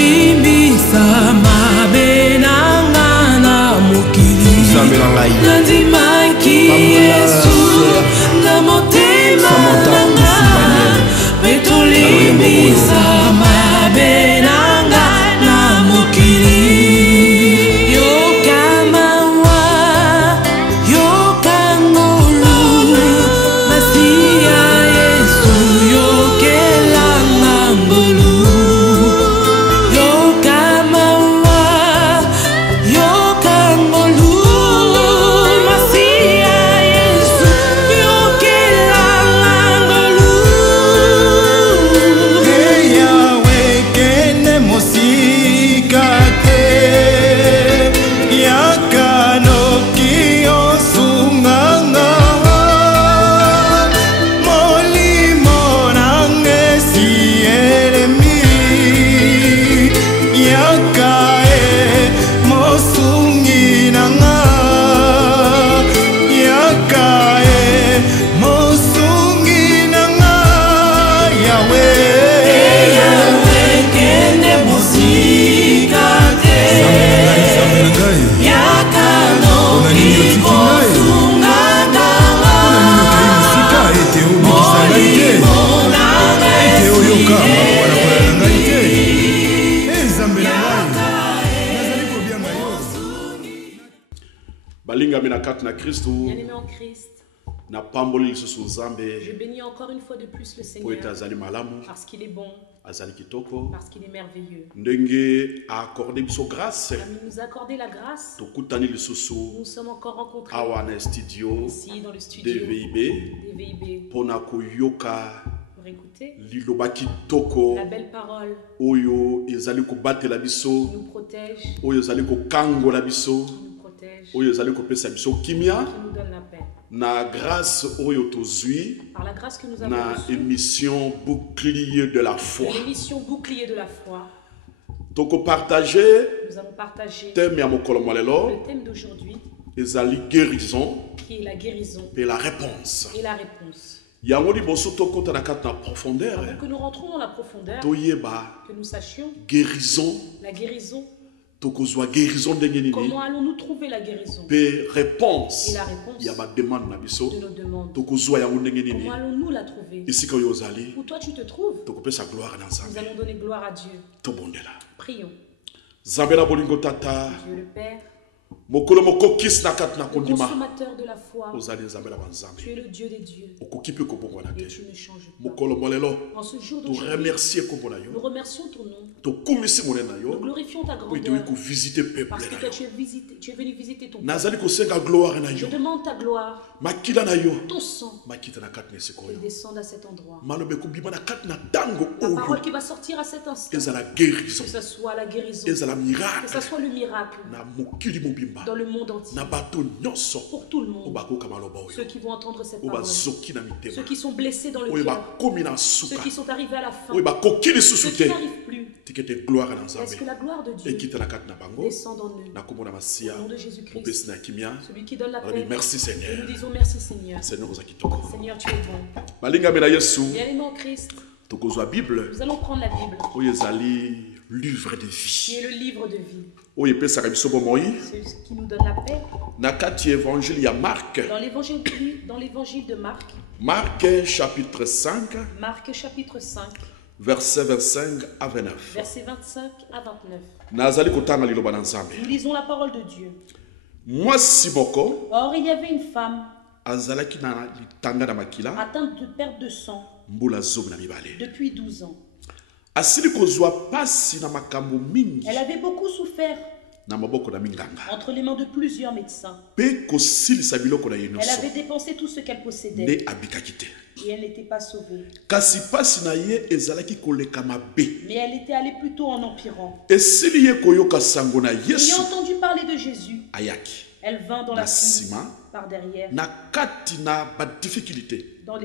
limbisa mabe nanga na mokili nandimaki Yesu na motema nanga mpe tolimbisa mabe nanga na mokili. Bien-aimé en Christ, je bénis encore une fois de plus le Seigneur parce qu'il est bon, parce qu'il est merveilleux. Il nous a accordé la grâce. Nous sommes encore rencontrés ici dans le studio DVIB pour écouter la belle parole qui nous protège, qui nous donne la paix. Na grâce par la grâce que nous avons reçue, émission bouclier de la foi. L'émission bouclier de la foi. Nous allons partager le thème d'aujourd'hui, guérison, qui est la guérison et la réponse. Avant que nous rentrons dans la profondeur, que nous sachions la guérison. Comment allons-nous trouver la guérison et la réponse de nos demandes? Comment allons-nous la trouver? Où toi tu te trouves? Nous allons donner gloire à Dieu. Prions. Dieu le Père, le consommateur de la foi, tu es le Dieu des dieux et tu ne changes pas. En ce jour d'aujourd'hui, nous remercions ton nom, nous glorifions ta grandeur parce que toi tu es venu visiter ton peuple. Je demande ta gloire, ton sang qu'il descende à cet endroit. Ta parole qui va sortir à cet instant, que ce soit la guérison, que ce soit le miracle dans le monde entier, pour tout le monde, ceux qui vont entendre cette parole, ceux qui sont blessés dans le cœur, ceux qui sont arrivés à la fin, ceux qui n'arrivent plus. Est-ce que la gloire de Dieu descend en eux? Au nom de Jésus-Christ, celui qui donne la paix. Merci Seigneur. Et nous disons merci Seigneur. Seigneur, tu es bon. Bien-aimé en Christ, nous allons prendre la Bible, livre de vie. Qui est le livre de vie. C'est ce qui nous donne la paix. Dans l'évangile de Marc. Marc chapitre 5. Marc chapitre 5. Verset 25 à 29. Verset 25 à 29. Nous lisons la parole de Dieu. Or, il y avait une femme atteinte de perte de sang depuis 12 ans. Elle avait beaucoup souffert entre les mains de plusieurs médecins. Elle avait dépensé tout ce qu'elle possédait et elle n'était pas sauvée. Mais elle était allée plutôt en empirant. Ayant entendu parler de Jésus, elle vint dans la foule par derrière,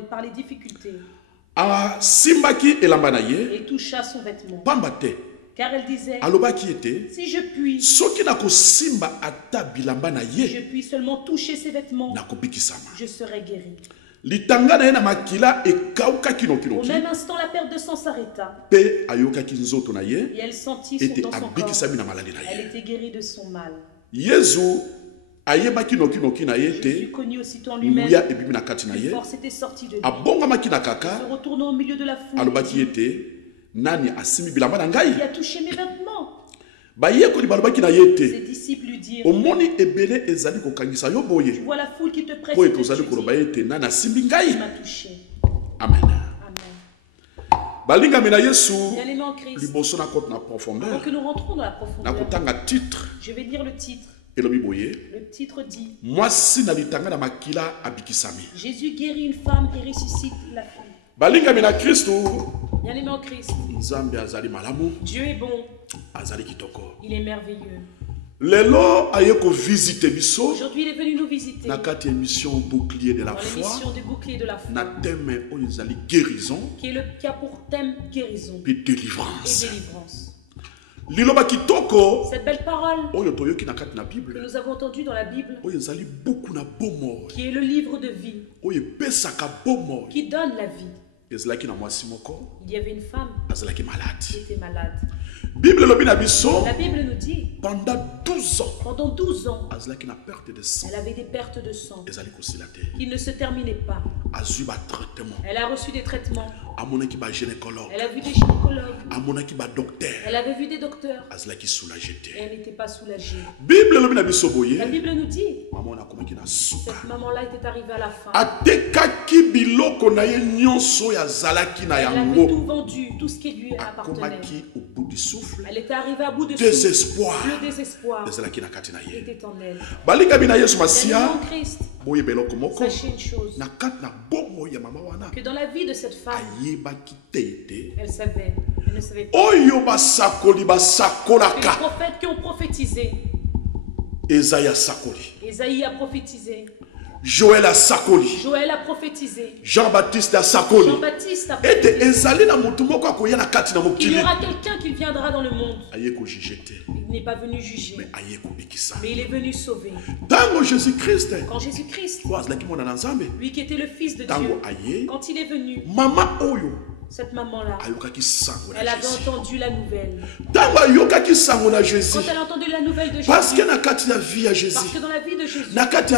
par les difficultés, et toucha son vêtement. Car elle disait, si je puis seulement toucher ses vêtements, je serai guérie. litanga na ye na makila ekaukaki noki Au noki. même instant, la perte de sang s'arrêta. Pe ayokaki nzoto na ye. Et elle sentit son, Ete dans son corps. abikisami na maladi na Elle ye. était guérie de son mal. Yezu ayebaki noki noki na ye Jésus te. connut aussitôt en lui-même Nguya ebimi na kati na qu'une ye. force était sortie de lui. Abongamaki na kaka. Se retournant au milieu de la foule, Alobaki il dit, ete nani asimi bilamba na qui ngai. a touché mes vêtements? Bayekoli balobaki na ye Ses te. disciples lui dirent, Omoni ebele ezali kokangisa yo tu boye. vois la foule qui te presse Po et ete te ozali koloba ete nani asimbi ngai. m'a touché. Amen. Amen. Balingami na Yesu Bien-aimé en Christ, liboso na kote na avant profondeur. que nous rentrons dans la Na profondeur, kotanga titre je vais lire le titre. elobi boye. Le titre dit, Mwasi na litanga na makila abikisami. Jésus guérit une femme et ressuscite la fille. Balingami na Kristo Bien-aimé en Christ, Nzambe azali malamu, Dieu est bon, azali kitoko. il est merveilleux. Lelo ayeko visiter biso Aujourd'hui, il est venu nous visiter na kati émission bouclier de la dans foi l'émission des boucliers de la foi, na thème oyo ezali guérison qui a pour thème guérison puis et délivrance. délivrance. Liloba kitoko Cette belle parole oyo toyoki na kati na que Bible nous avons entendue dans la Bible, oyo ezali buku na bomoi qui est le livre de vie, oyo epesaka bomoi qui donne la vie. ezalaki na mwasi moko Il y avait une femme azalaki qui malade. était malade. Bible elobi na biso La Bible nous dit, pendant 12 ans pendant 12 ans, azalaki na perte de sang elle avait des pertes de sang ezali kosila te. qui ne se terminaient pas. Azwi batraitement Elle a reçu des traitements, amonaki bagynécologue elle a vu des gynécologues, amonaki badocteur elle avait vu des docteurs azalaki soulagé et te. elle n'était pas soulagée. Bible elobi na biso La boye Bible nous dit, mama wana akomaki na suka cette maman-là était arrivée à la fin. atekaki biloko na ye nyonso oyo azalaki na Elle avait yango tout vendu, tout ce qui lui appartenait. akomaki au bout du souffle. Elle était arrivée à bout de souffle. Désespoir Le désespoir ezalaki na kati na ye. était en elle. balingami na yesu Bien-aimé masiya en Christ, boyeba eloko moko sachez une chose, na kati na bomoi ya mama wana que dans la vie de cette femme, ayebaki te ete elle savait, elle ne savait pas. oyo basakoli Que les basakolaka prophètes qui ont prophétisé, eza ya sakoli, Ésaïe a prophétisé, joel asakoli, Joël a prophétisé, jean-baptiste asakoli Jean-Baptiste a ete prophétisé. ezali na motu moko akoya na kati na Il y mokili aura quelqu'un qui viendra dans le monde. aye kojuge te Il n'est pas venu juger, me aye kobikisa. mais il est venu sauver. Ntango jésus-christ Quand Jésus-Christ, oyo azalaki mwana na nzambe lui qui était le Fils de ntango Dieu, aye quand il est venu, mama oyo cette maman-là, ayokaki sango elle na avait jésus entendu la nouvelle. ntango ayokaki sango na jésus Quand elle a entendu la nouvelle de parce Jésus, que na kati na vie ya parce jésus que dans la vie de Jésus, na kati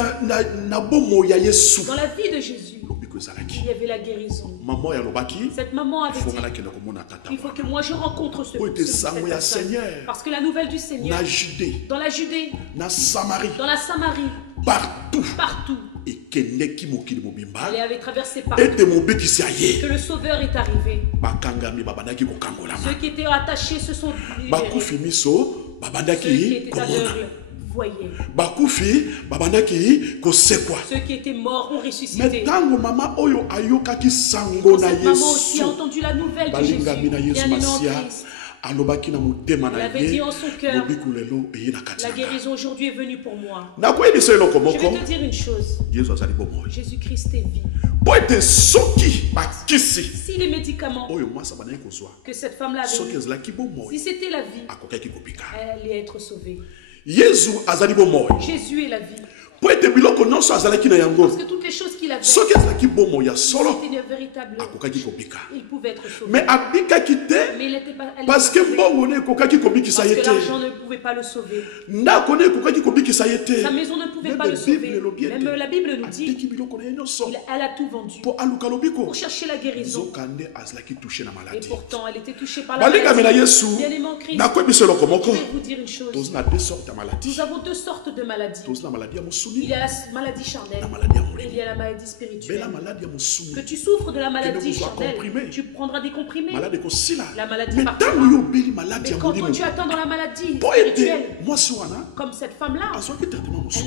na bomoi ya yesu dans la vie de Jésus, lobiko ezalaki il y avait la guérison. mama oyo alobaki Cette maman avait dit, fongana kende komona tata il faut que moi je rencontre ce oyo ete cette sango ya personne. seigneur Parce que la nouvelle du Seigneur, na judée dans la Judée, na samarie dans la Samarie, partout partout, ekendeki mokili mobimba elle avait traversé partout. ete mobikisi aye Que le Sauveur est arrivé. bakangami babandaki kokangolama Ceux qui étaient attachés se sont libérés. bakufi miso Ceux qui babandaki étaient komona aveugles voyaient. bakufi babandaki kosekwa. Ceux qui étaient morts ont Me ressuscité. ntango mama oyo ayokaki Et sango quand na cette maman aussi yesu a entendu la nouvelle de Jésus, balingami na yesu bien aimé en masiya Christ, alobaki na motema elle na avait dit ye en son cœur, mobiku lelo eye na kati la na nga guérison aujourd'hui est venue pour moi. nakoyebisa eloko Je moko vais te dire une chose, yesu azali bomoi Jésus-Christ est vie. po ete soki bakisi Si les médicaments oyo mwasi abandaki kozwa que cette femme-là avait soki eu, ezalaki si bomoi c'était la vie, akokaki kobika elle allait être sauvée. yesu azali bomoi Jésus est la vie. po ete biloko nyonso azalaki na yango Parce que toutes les choses qu'il avait, soki ezalaki bomoi ya solo c'était une véritable. akokaki kobika Il pouvait être sauvé. me abikaki te Mais il n'était pas. elle parce n'était que pas sauvée. mbongo ne ekokaki kobikisa Parce ye que l'argent te ne pouvait pas le sauver. ndako ne ekokaki kobikisa ye te Sa maison ne pouvait Même pas le Bible sauver. elobi ete Même la Bible nous dit, ateki biloko na ye nyonso elle a tout vendu mpo aluka lobiko pour chercher la guérison. nzoka nde azalaki touche na Et maladi pourtant, elle était touchée par la balingami na maladie. yesu Bien aimé en Christ, nakoyebisa eloko je moko vais vous dire une chose. tozi na deux sortes ya maladi Nous avons deux sortes de maladies. tozi na maladi ya Il mosuni y a la maladie charnelle na maladi ya et il molimo y a la maladie bela spirituelle. maladi ya Que mosuni tu souffres de la maladie Que nous sois comprimés. charnelle, tu prendras des comprimés. maladi ekosila La maladie me partira. ntango yo obeli maladi Mais ya quand toi molimo tu attends dans la maladie mpo ete spirituelle, mwasi wana comme cette femme-là, azwaki traitement mosusu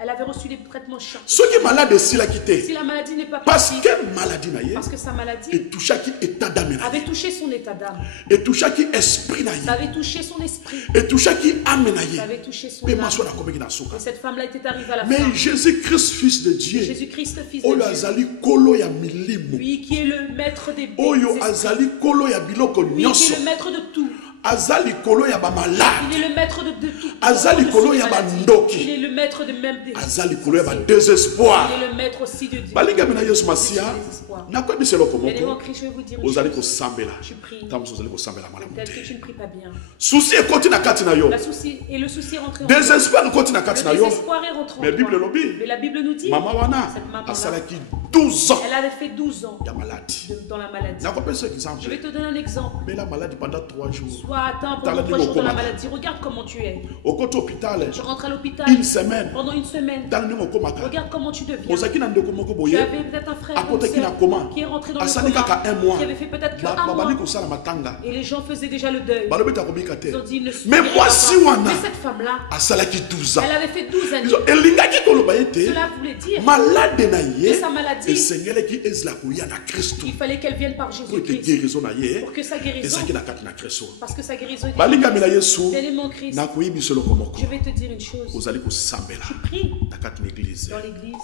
elle avait reçu des traitements charnels. soki maladi esilaki Si te la maladie n'est pas parce partie, que maladi na ye parce que sa maladie etushaki état d'âme na avait ye touché son état d'âme, etushaki esprit na ça ye avait touché son esprit, etushaki âme na ça ye avait touché son mpe âme. mwasi wana akomeki na suka Et cette femme-là était arrivée à la mais fin. jésus-christ fils de dieu Jésus-Christ, le Fils de oyo Dieu, azali kolo ya milimo lui qui est le maître des oyo esprits, azali kolo ya biloko lui qui nyonso est le maître de tout, azali kolo ya ba malade. Il est le maître de tout. Azali kolo ya ba ndoki. Il est le maître de même des. Azali kolo ya ba désespoir. Il est le maître aussi de Dieu. Balinga mina Yesu Masia. Na kwa biselo Bien aimé en komoko. Christ, je vais vous dire une Ozali chose. ko sambela. Tu pries. Tamuso ozali ko sambela mala Peut-être que muté. tu ne pries pas bien. Souci ekoti na kati na yo. Le souci est rentré en toi. Désespoir ekoti na kati na Le yo. désespoir est rentré en Mais Bible toi. lobi. Mais la Bible nous dit, Mama wana cette maman-là, asalaki 12 ans elle avait fait 12 ans ya maladie. dans la maladie. Na ko pesa Je exemple. vais te donner un exemple. Mais la maladie pendant 3 jours. Sois atteint pendant 3 jours dans la maladie. Regarde comment tu es. Au côté hôpital. Tu rentres à l'hôpital Une semaine. pendant une semaine. Dans le komaka. Regarde comment tu deviens. Ozaki na ndeko moko Tu boye. avais peut-être un frère ou une Apote ki na sœur coma. qui est rentré dans le Asali kaka coma, 1 mois. qui avait fait peut-être que 1 Babani mois. ko sala matanga. Et les gens faisaient déjà le deuil. Balobi ta kobika te. Ils ont dit, il ne Mais guérira moi pas. si wana. Mais cette femme-là, Asalaki 12 ans. elle avait fait 12 années. Ils ont elingaki koloba ete. Cela voulait dire Malade na que ye. sa maladie, Esengeleki ezla kuya na Kristo. il fallait qu'elle vienne par Pour que Jésus-Christ. guérison na ye. Pour que sa guérison, Ezaki na kati na Kristo. parce que sa guérison était Balinga mina Yesu. bien aimé en Christ. Na kuyibi solo komoko. Je vais te dire une chose. Ozali ko sambela. Tu pries Na kati na église. dans l'église.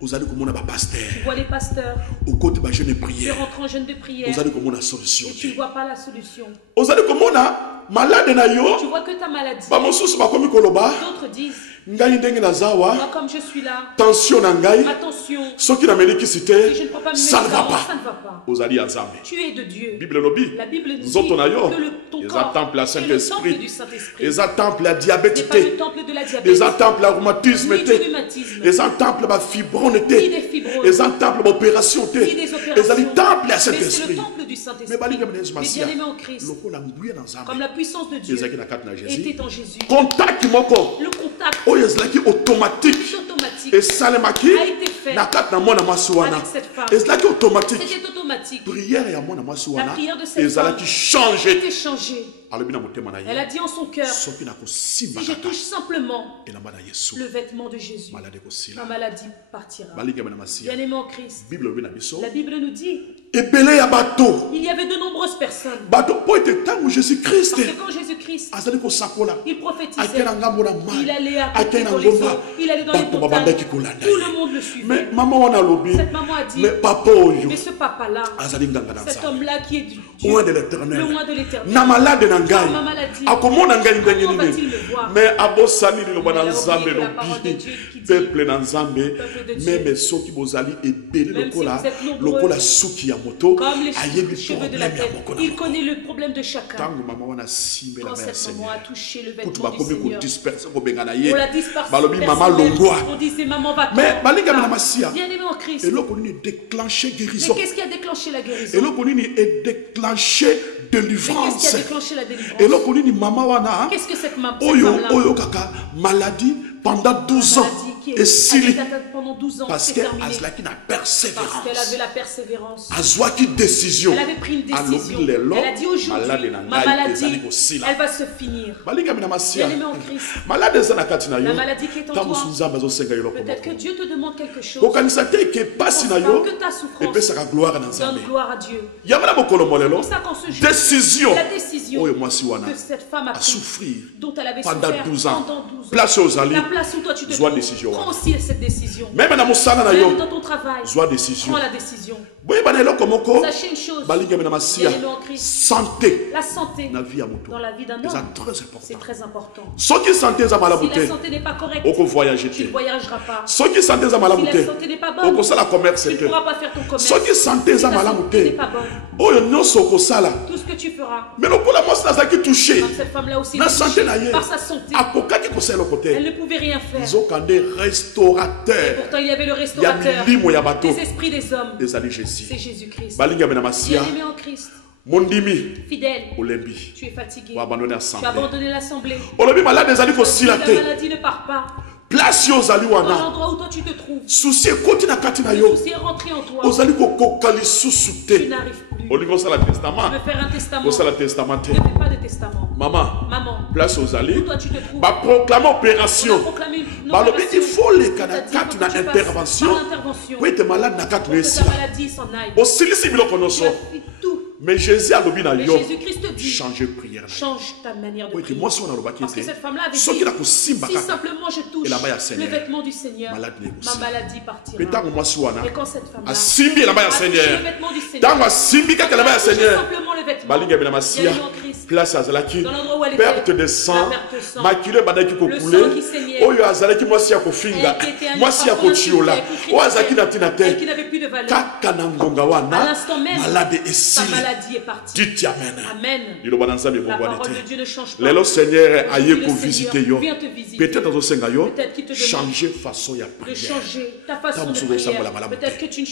Ozali komona ba Tu pasteur. vois les pasteurs. Au côté ba jeune Tu prière. rentres en jeûne de prière. Ozali komona solution. Et tu ne vois pas la solution. Ozali komona malade na yo. Tu vois que ta maladie. Ba mosusu bakomi koloba. D'autres disent, Ngai ndenge nazawa. moi comme je suis là, Tension na ngai. attention, Soki na melikisi si te. je ne prends pas mes Ça ne va médicaments, ça pas. ne va pas. Ozali ya Nzambe. Tu es de Dieu. Bible lobi. La Bible nous dit Nzoto na yo. que ton Eza corps temple ya est le temple Saint-Esprit. du Saint-Esprit. Eza temple ya Ce diabète n'est pas le te. temple de la diabète, Eza temple ya rhumatisme ni du te. rhumatisme, Eza temple ba fibrone ni te. des fibroses, Eza temple ba opération te. ni des opérations. Ezali temple ya Mais c'est le Saint-Esprit. temple du Mais Saint-Esprit. balinga mina Yesu Mais Masia. bien aimé en Christ, Lokola nguya na Nzambe. comme la puissance de Dieu Ezaki na kati na Jésus. était en Jésus. Contact moko. Le contact Oyo ezalaki automatique. automatique Esalemaki a été fait na kati na mwana mwasi wana. avec cette femme. Ezalaki automatique. C'était automatique. Prière ya mwana mwasi La wana prière de cette ezalaki femme changé. était changée. alobi na motema na Elle a ye dit en son cœur, soki nakosimba si je kaka touche simplement elamba na yesu le vêtement de Jésus, malade ekosila ma maladie partira. balingami na masiya Bien aimé en Christ, bible elobi na biso la Bible nous dit, ebele ya bato il y avait de nombreuses personnes. bato mpo ete ntango jésus krist Parce que quand Jésus-Christ, azali kosakola il ake prophétisait, na ngambo na il mai allait à ake côté na dans les ngomba eaux, il allait dans les bato montagnes, babandaki kolanda tout le ye monde le mais suivait. mama wana alobi Cette maman a dit, mais papa oyo mais ce papa-là, azali nganga na cet nzambe homme-là qui est du Dieu, loin de le l'éternel loin de l'éternel, na malade na ngai ma maladie, akomona ngai ndenge comment va-t-il nini me voir? mais abosani liloba na Il a nzambe oublié la parole de lobi Dieu qui dit, peuple na nzambe peuple de Dieu, meme soki bozali ebele même si lokola vous êtes nombreux, lokola suki ya moto comme les ayebi cheveux de la problème ya tête, moko na il moko connaît le problème de chacun. ntango mama wana asimbela Quand ba ya cette maman seigneur a touché le kutu vêtement du bakomi Seigneur, kodisperse kobengana ye on l'a dispersé. balobi mama personnel. longwa On disait maman va mais balingami na masiya bien aimé en Christ. eloko nini déclenché Mais guérison qu'est-ce qui a déclenché la guérison? eloko nini déclenché Mais qu'est-ce délivrance qui a déclenché la délivrance? eloko nini mama wana Qu'est-ce que cette oyo femme-là, oyo kaka maladie pendant 12 ans maladie qui est esili pendant 12 ans, parce c'est que terminé. azalaki na Parce qu'elle persévérance avait la persévérance. azwaki décision Elle avait pris une décision. alobi lelo Elle a dit aujourd'hui, malade na ma ngai maladie, ezali kosila elle va se finir. balingami na masiya Bien aimé en Christ, malade eza na kati na la yo maladie qui est en ntango toi, mosu nzambe azosenga yo eloko peut-être que moko Dieu te demande quelque chose. kokanisa te ke pasi na yo Que ta souffrance epesaka gloire na donne nzambe gloire à Dieu. yango na mokolo molelo Pour ça, quand ce jour, décision la décision oyo mwasi wana que cette femme a prise, asouffrir dont elle avait pendant souffert 12 ans pendant 12 ans, place oyo ozali la place où toi tu te Zwa trouves, décision. prends aussi cette décision. meme na mosala na Même yo dans ton travail, zwa décision prends la décision. boyeba na eloko moko Sachez une chose, balingami na masiya bien aimé en Christ, santé la santé na vie ya moto dans la vie d'un eza homme, très c'est important très important. soki santé eza malamu Si la te santé n'est pas correcte, okovoyage tu ne te voyageras pas. soki santé eza Si malamu la te santé n'est pas bonne, okosala commerce tu ne te pourras pas faire ton commerce. soki santé Si eza ta malamu santé n'est te pas bonne, oyo nyonso okosala tout ce que tu feras, me lokola mwasi nazalaki touché comme cette femme-là aussi, na est santé touchée na ye par sa santé, akokaki kosala eloko elle te ne pouvait rien faire. nzokande restaurateur Pourtant, il y avait le ya restaurateur milimo ya bato des esprits des hommes. ezali C'est jésus Jésus-Christ. balingami na Bien masiya aimé en Christ, mondimi fidèle, olembi tu es fatigué, oabandone tu as assemblée abandonné l'assemblée. olobi malade ezali Si kosila la te maladie ne part pas, place yo ozali dans wana l'endroit où toi tu te trouves, susi ekoti na kati na le yo souci est rentré en toi, ozali kokoka lisusu tu te n'arrives plus. olingi osala Tu testament veux faire un testament, osala testament te ne fais pas de testament. mama Maman, place où ozali toi tu te trouves, baproclame on a opération proclamé une balobi opération. il faut leka na C'est-à-dire kati que na tu passes intervention par l'intervention po ete malade na kati pour na que ta esila maladie s'en aille. osilisi biloko Tu nyonso as fait tout. mais jésus alobi na Mais yo Jésus-Christ te dit, change prière na yo change ta manière de po ete prier. mwasi wana alobaki Parce que ete cette femme-là avait soki dit, nakosimba si kaka simplement je touche elamba ya le Seigneur, vêtement du Seigneur, malade ma nekosila maladie mpe partira. ntango mwasi wana Et quand cette femme-là asimbi elamba ya a touché seigneur le vêtement du Seigneur, ntango asimbi kaka elamba ya touché seigneur simplement le vêtement, balingami na bien masiya aimé en Christ, place azalaki dans l'endroit où elle était, perte de sang, la perte de sang, maculé badaki ko le coulé, sang qui saignait, oyo azalaki mwasi ya kofinga, elle qui était mwasi ya kochiola, oyo azalaki na tina te, elle qui n'avait plus de valeur. kaka na ngonga wana, À l'instant même, malade sa esili. maladie est partie. Dites amen. Amen. Lilo bananza La bibongwani parole de te. Dieu ne change pas. Lelo Seigneur aye Le ko Seigneur visiter yo. vient te visiter. Peut-être azosenga yo, Peut-être qu'il te demande changer façon ya de prière. changer ta façon de Tamusu prière. osambela malamu Peut-être te. que tu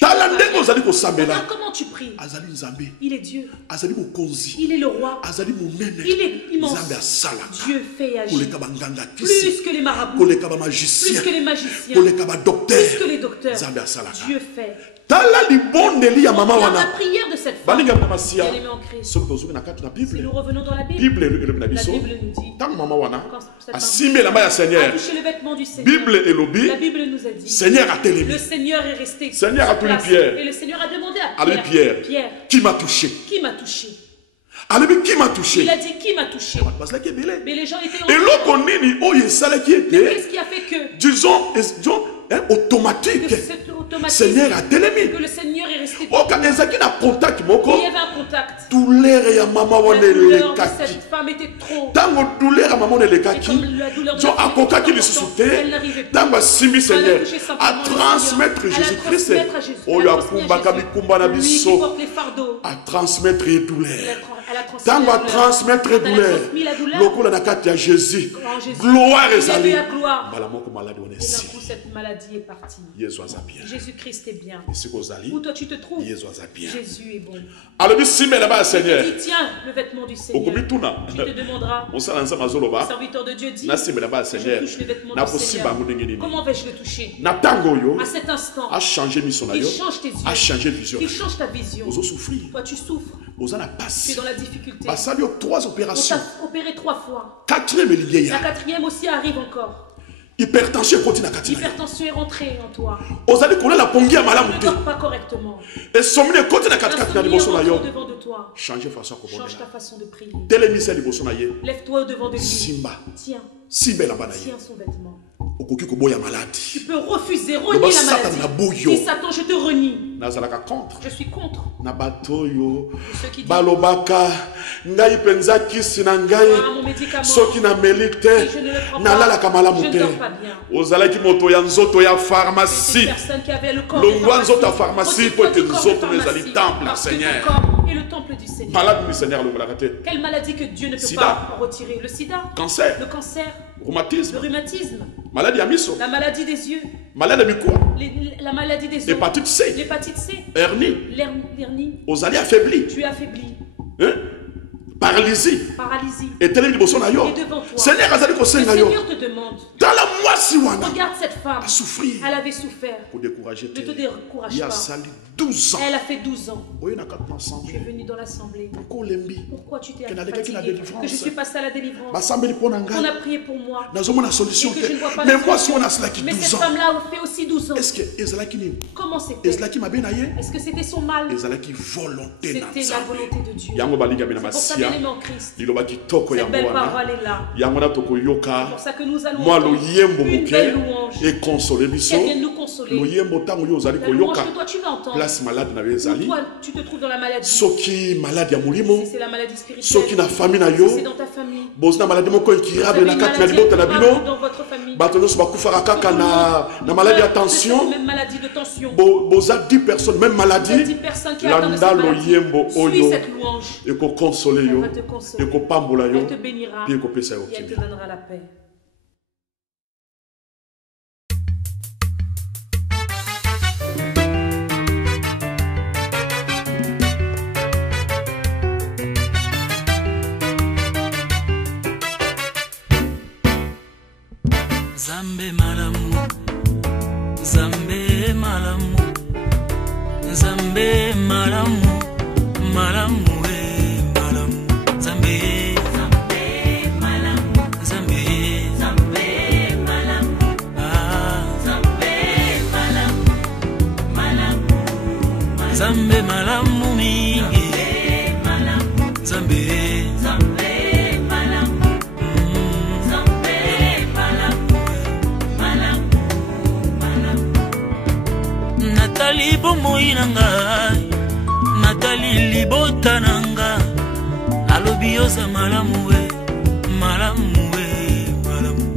Tala ndenge ozali kosambela. Regarde comment tu pries. Azali nzambe, Il est Dieu. azali mokonzi, Il est le roi. azali monene. Il est immense. Nzambe asalaka. Dieu fait et agit. Koleka banganga kisi, Plus que les marabouts. koleka Plus magicien, que les magiciens. koleka Plus docteur. que les docteurs. Nzambe asalaka. Dieu fait. Tala libondeli ya mama Regarde la wana. prière de cette femme. Balinga mamasia. Bien-aimée en Christ. Soki tozoki na kati na Si Bible. nous revenons dans la Bible, Bible elobi na la biso. Bible nous dit, Tango mama wana quand cette femme asimbi elamba ya a Seigneur. touché le vêtement du Seigneur, Bible elobi la Bible nous a dit, Seigneur a télémi. le Seigneur est resté Seigneur a sur tenu place. Pierre. Et le Seigneur a demandé à Allez, Pierre. Pierre, Qui m'a touché? qui m'a touché? Alobi qui m'a touché? Il a dit, qui m'a touché? Parce que belé. Mais les gens étaient en Eloko nini oyo esalaki ete Qu'est-ce qui a fait que disons automatique c'est automatique Seigneur a télémi. que le Seigneur est resté Oka ezaki na contact moko il y avait un contact. douleur ya mama La wana douleur de elekaki. cette femme était trop. Tango douleur ya mama wana Et elekaki. comme la douleur de Jo la femme akokaki était lisusu importante, te. elle n'arrivait plus. Tango asimbi Seigneur touché simplement a le transmettre Seigneur. Elle a Jésus-Christ transmettre à Jésus. Elle a oyo transmis à akumbaka Jésus. bikumba na Lui qui biso porte les fardeaux. a transmettre douleur. Elle a transmis Tango la a douleur. transmettre Elle a douleur. transmis la douleur. Lokola na kati ya Jésus. En Jésus. Gloire Il y avait ezali. la gloire. Bala moko malade Et d'un onesi. coup, cette maladie est partie. Yesu aza bien. Jésus-Christ est bien. Esiko ozali. Où toi tu te trouves? Yesu aza bien. Jésus est bon. Alobi simela ba Seigneur. Il dit, tiens le vêtement du Seigneur. Okomituna. Tu te demanderas. Mosala nzambe Le azoloba. serviteur de Dieu dit, Na simela ba Seigneur. je touche le vêtement Na du posimba Seigneur. ngo ndenge nini. Comment vais-je le toucher? Na tango yo À cet instant, a changé mission na il yo. change tes yeux. A changé vision. Il change ta vision. Ozo souffrir. Toi, tu souffres. Oza na Tu es passe. dans la difficulté. Basali yo 3 On opérations. t'a opéré 3 fois. 4e elingi La ya. 4e aussi arrive encore. Hypertension koti na kati na yo. L'hypertension est rentrée en toi. Ozali kolela pongi ya Tu malamu ne te. dors pas correctement. Insomnie koti na kati kati na L'insomnie liboso na rentre yo. devant de toi. Changer façon ya Change ta kobondela. façon de prier. Telemisa liboso na ye. Lève-toi au-devant de lui. Simba. Tiens, Simbela bana ye. tiens son vêtement. Okoki koboya Tu maladi. peux refuser, Loba renier la Satan na maladie. boyo. Dis Satan, je te renie. Nazalaka contre. Je suis contre. Na batoyo. Ceux qui disent, Balobaka ngai penza kisi na ngai ah, mon médicament, soki na meli te si je ne le prends nalalaka pas, malamu je ne te dors pas bien. ozalaki moto ya nzoto ya Ces pharmacie personnes qui avaient le corps de longwa nzoto ya pharmacie, pharmacie po ete retire-toi du corps de nzoto pharmacie, ezali temple ya parce que ton Seigneur corps est le temple du Seigneur. malade du Seigneur alongolaka te Quelle maladie que Dieu ne peut Sida. pas retirer? Le sida, cancer le cancer, le rhumatisme rhumatisme, maladi ya miso la maladie des yeux, maladi ya mikuwa la maladie des os, hépatite C l'hépatite C, hernie l'hernie, ozali affaibli tu es affaibli, hein? paralysie paralysie. etelemi liboso na yo Et devant toi. Seigneur azali Le kosenga yo Seigneur te demande, tala mwasi wana regarde cette femme, asouffrir elle avait souffert, kodécourage ne te te décourage ye pas. asali 12 ans Elle a fait 12 ans. oye na kati na Tu es ensemble venu dans l'assemblée. pourquoi olembi Pourquoi tu t'es Que n'allait-il la fatigué? délivrance. Que je suis passé à la délivrance. basambeli mpo na On ngai a prié pour moi. nazomona solution Et que je ne vois te pas mais la mwasi solution. wana asalaki Mais 12 cette ans femme-là a fait aussi 12 ans. est-ce que ezalaki nini Comment c'était? ezalaki mabe na ye Est-ce que c'était son mal? ezalaki volonté na C'était la nzambe volonté de Dieu. yango balingami na C'est pour ça masia bien aimé en Christ. liloba kitoko Cette yango belle wana parole est là. yango na C'est tokoyoka pour ça que nous allons mwa entendre loyembo une moke belle louange. ekonsole biso Qu'elle vienne nous consoler. loyembo ntango yo ozali La louange koyoka que toi tu vas entendre. place malade na yo Ou ezali toi tu te trouves dans la maladie. soki maladi ya molimo Si c'est la maladie soki spirituelle. na famille na Si yo c'est dans ta famille. bozi na maladi moko Vous incurable avez na une kati na maladie libota na incurable bino dans votre famille. bato nyonso bakufaka kaka na maladi ya tension Même maladie de tension. boza 10 personnes même Il y a 10 maladie personnes qui attendent landa cette maladie. loyembo Suis oyo cette louange. ekokonsole Elle yo va te consoler. ekopambola yo Elle te bénira. mpe ekopesa yo Et elle te kimia donnera la paix. Zambe malamu, Zambe malamu, Zambe malamu, malamu malamu, Zambe, Zambe malamu, Zambe, Zambe malamu, ah, Zambe malamu, malamu, Zambe malamu mingi, Zambe, Zambe malamu, Zambe malamu, malamu, malamu. Natali bomoi na ngai, Natali libota na ngai, alo nalobi oza malamu we, malamu we, malamu.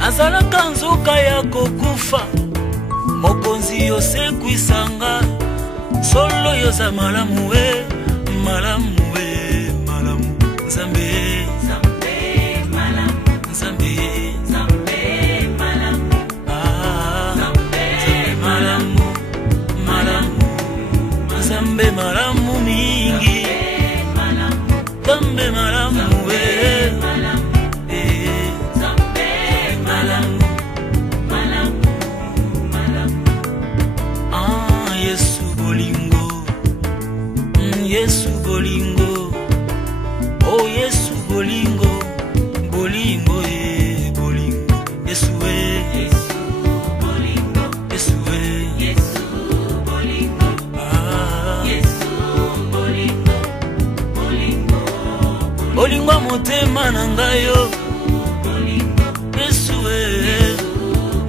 Azalaka nzoka ya kokufa, mokonzi yosekwisanga, solo yoza malamu we, malamu we, malamu. Nzambe, Nzambe, malamu. Nzambe, Nzambe, malamu. Ah, Nzambe, malamu, malamu. Nzambe, malamu mingi. Nzambe, malamu we. Nzambe, malamu, malamu, malamu. Ah, Yesu bolingo, Yesu bolingo. Oh Yesu bolingo, bolingo bolingo. Yesu Yesu bolingo, Yesu Yesu bolingo. Ah, Yesu bolingo, bolingo, bolingo motema na ngayo. Bolingo, Yesu Yesu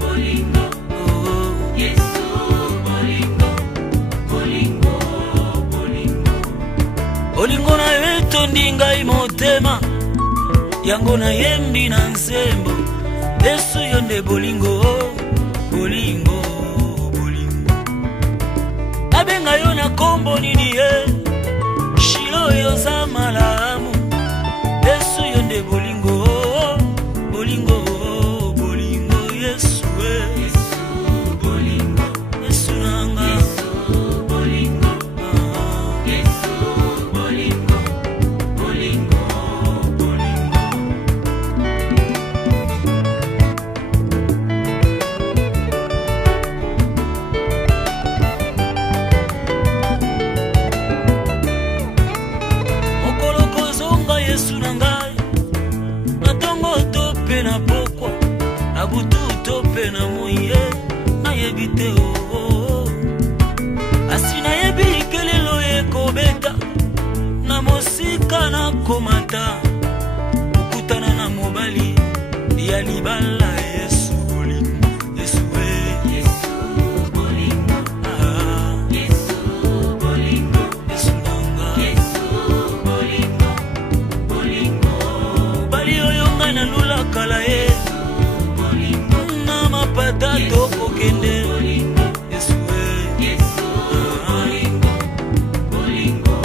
bolingo. Oh, Yesu bolingo, bolingo, bolingo. Bolingo na yeto ndingai motema, yango na yembi na nsembo. Yesu yonde bolingo, bolingo, bolingo. Abenga yo na kombo nini ye, Shilo yoza malamu. Yesu yonde bolingo, bolingo, bolingo. Yesu Yesu bolingo, Yesu nanga, Yesu bolingo. Yesu bolingo, bolingo, bolingo. Mokolo kozonga Yesu nangai, natongo tope na pokwa, na butu tope na moye, na yebite o. Asina yebi kelelo ekobeta, na mosika na komata, ukutana na mobali, ya libala. Yesu bolingo, Yesu Yesu bolingo. Ah, Yesu bolingo, Yesu nanga, Yesu bolingo, bolingo. Bali oyonga na lula kala ye, bolingo. Na mapata toko kende, bolingo. Yesu Yesu bolingo, bolingo,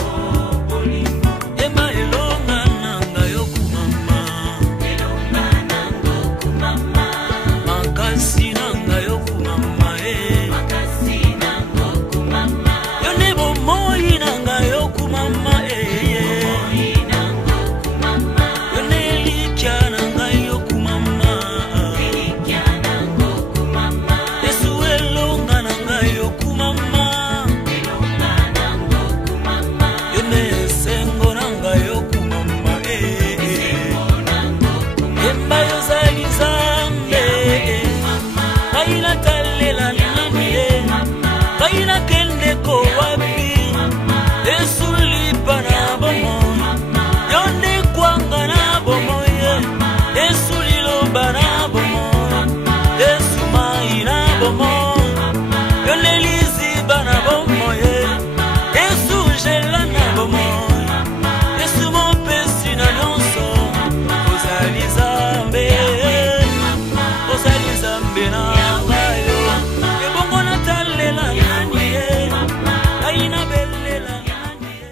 bolingo. Emba elonga nanga yokumama, elonga nanga yokumama. Makasi nanga yokumama, makasi nanga yokumama. Yone bomoi nanga yokumama, bomoi nanga yokumama. Yone likia nanga yokumama, likia nanga yokumama. Yesu elonga nanga yokumama, elonga nanga yokumama. Yone sengo nanga yokumama, sengo nanga yokumama. Emba yozali Nzambe, kaina talela nani, kaina kende ko wapi. Yesu lipa na bomo, yonde kwanga na bomo ye. Yesu liloba na bomo, Yesu mai na bomo, yonde liziba na bomo ye. Yesu jela na bomo, Yesu mopesi na nyonso. Ozali Nzambe, ozali Nzambe na ngayo. Ebongo na talela nani ye, kaina belela nani ye.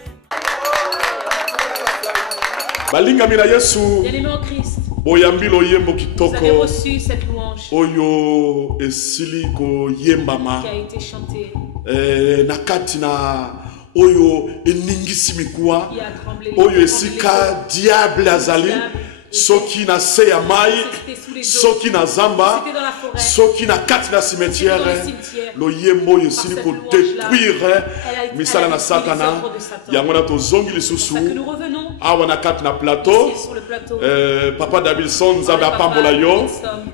balingami na Yesu, Bien-aimé en Christ, boyambilo yembo vous avez kitoko reçu cette louange oyo esili koyembama qui a été chantée, na kati na oyo eningisi mikuwa qui a tremblé. oyo esika diable azali soki na se ya mai, soki na zamba, C'était dans la forêt, soki na kati na cimetière, C'était dans le cimetière. loyembo oyo esili kodétruire misala na satana. Yango na tozongi c'est pour lisusu ça que nous revenons awa na kati na plateau. ici sur le plateau. Papa Davidson nzambe apambola yo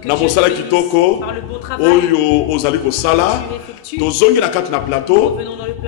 na mosala kitoko par le beau travail oyo ozali kosala. Tozongi na kati na plateau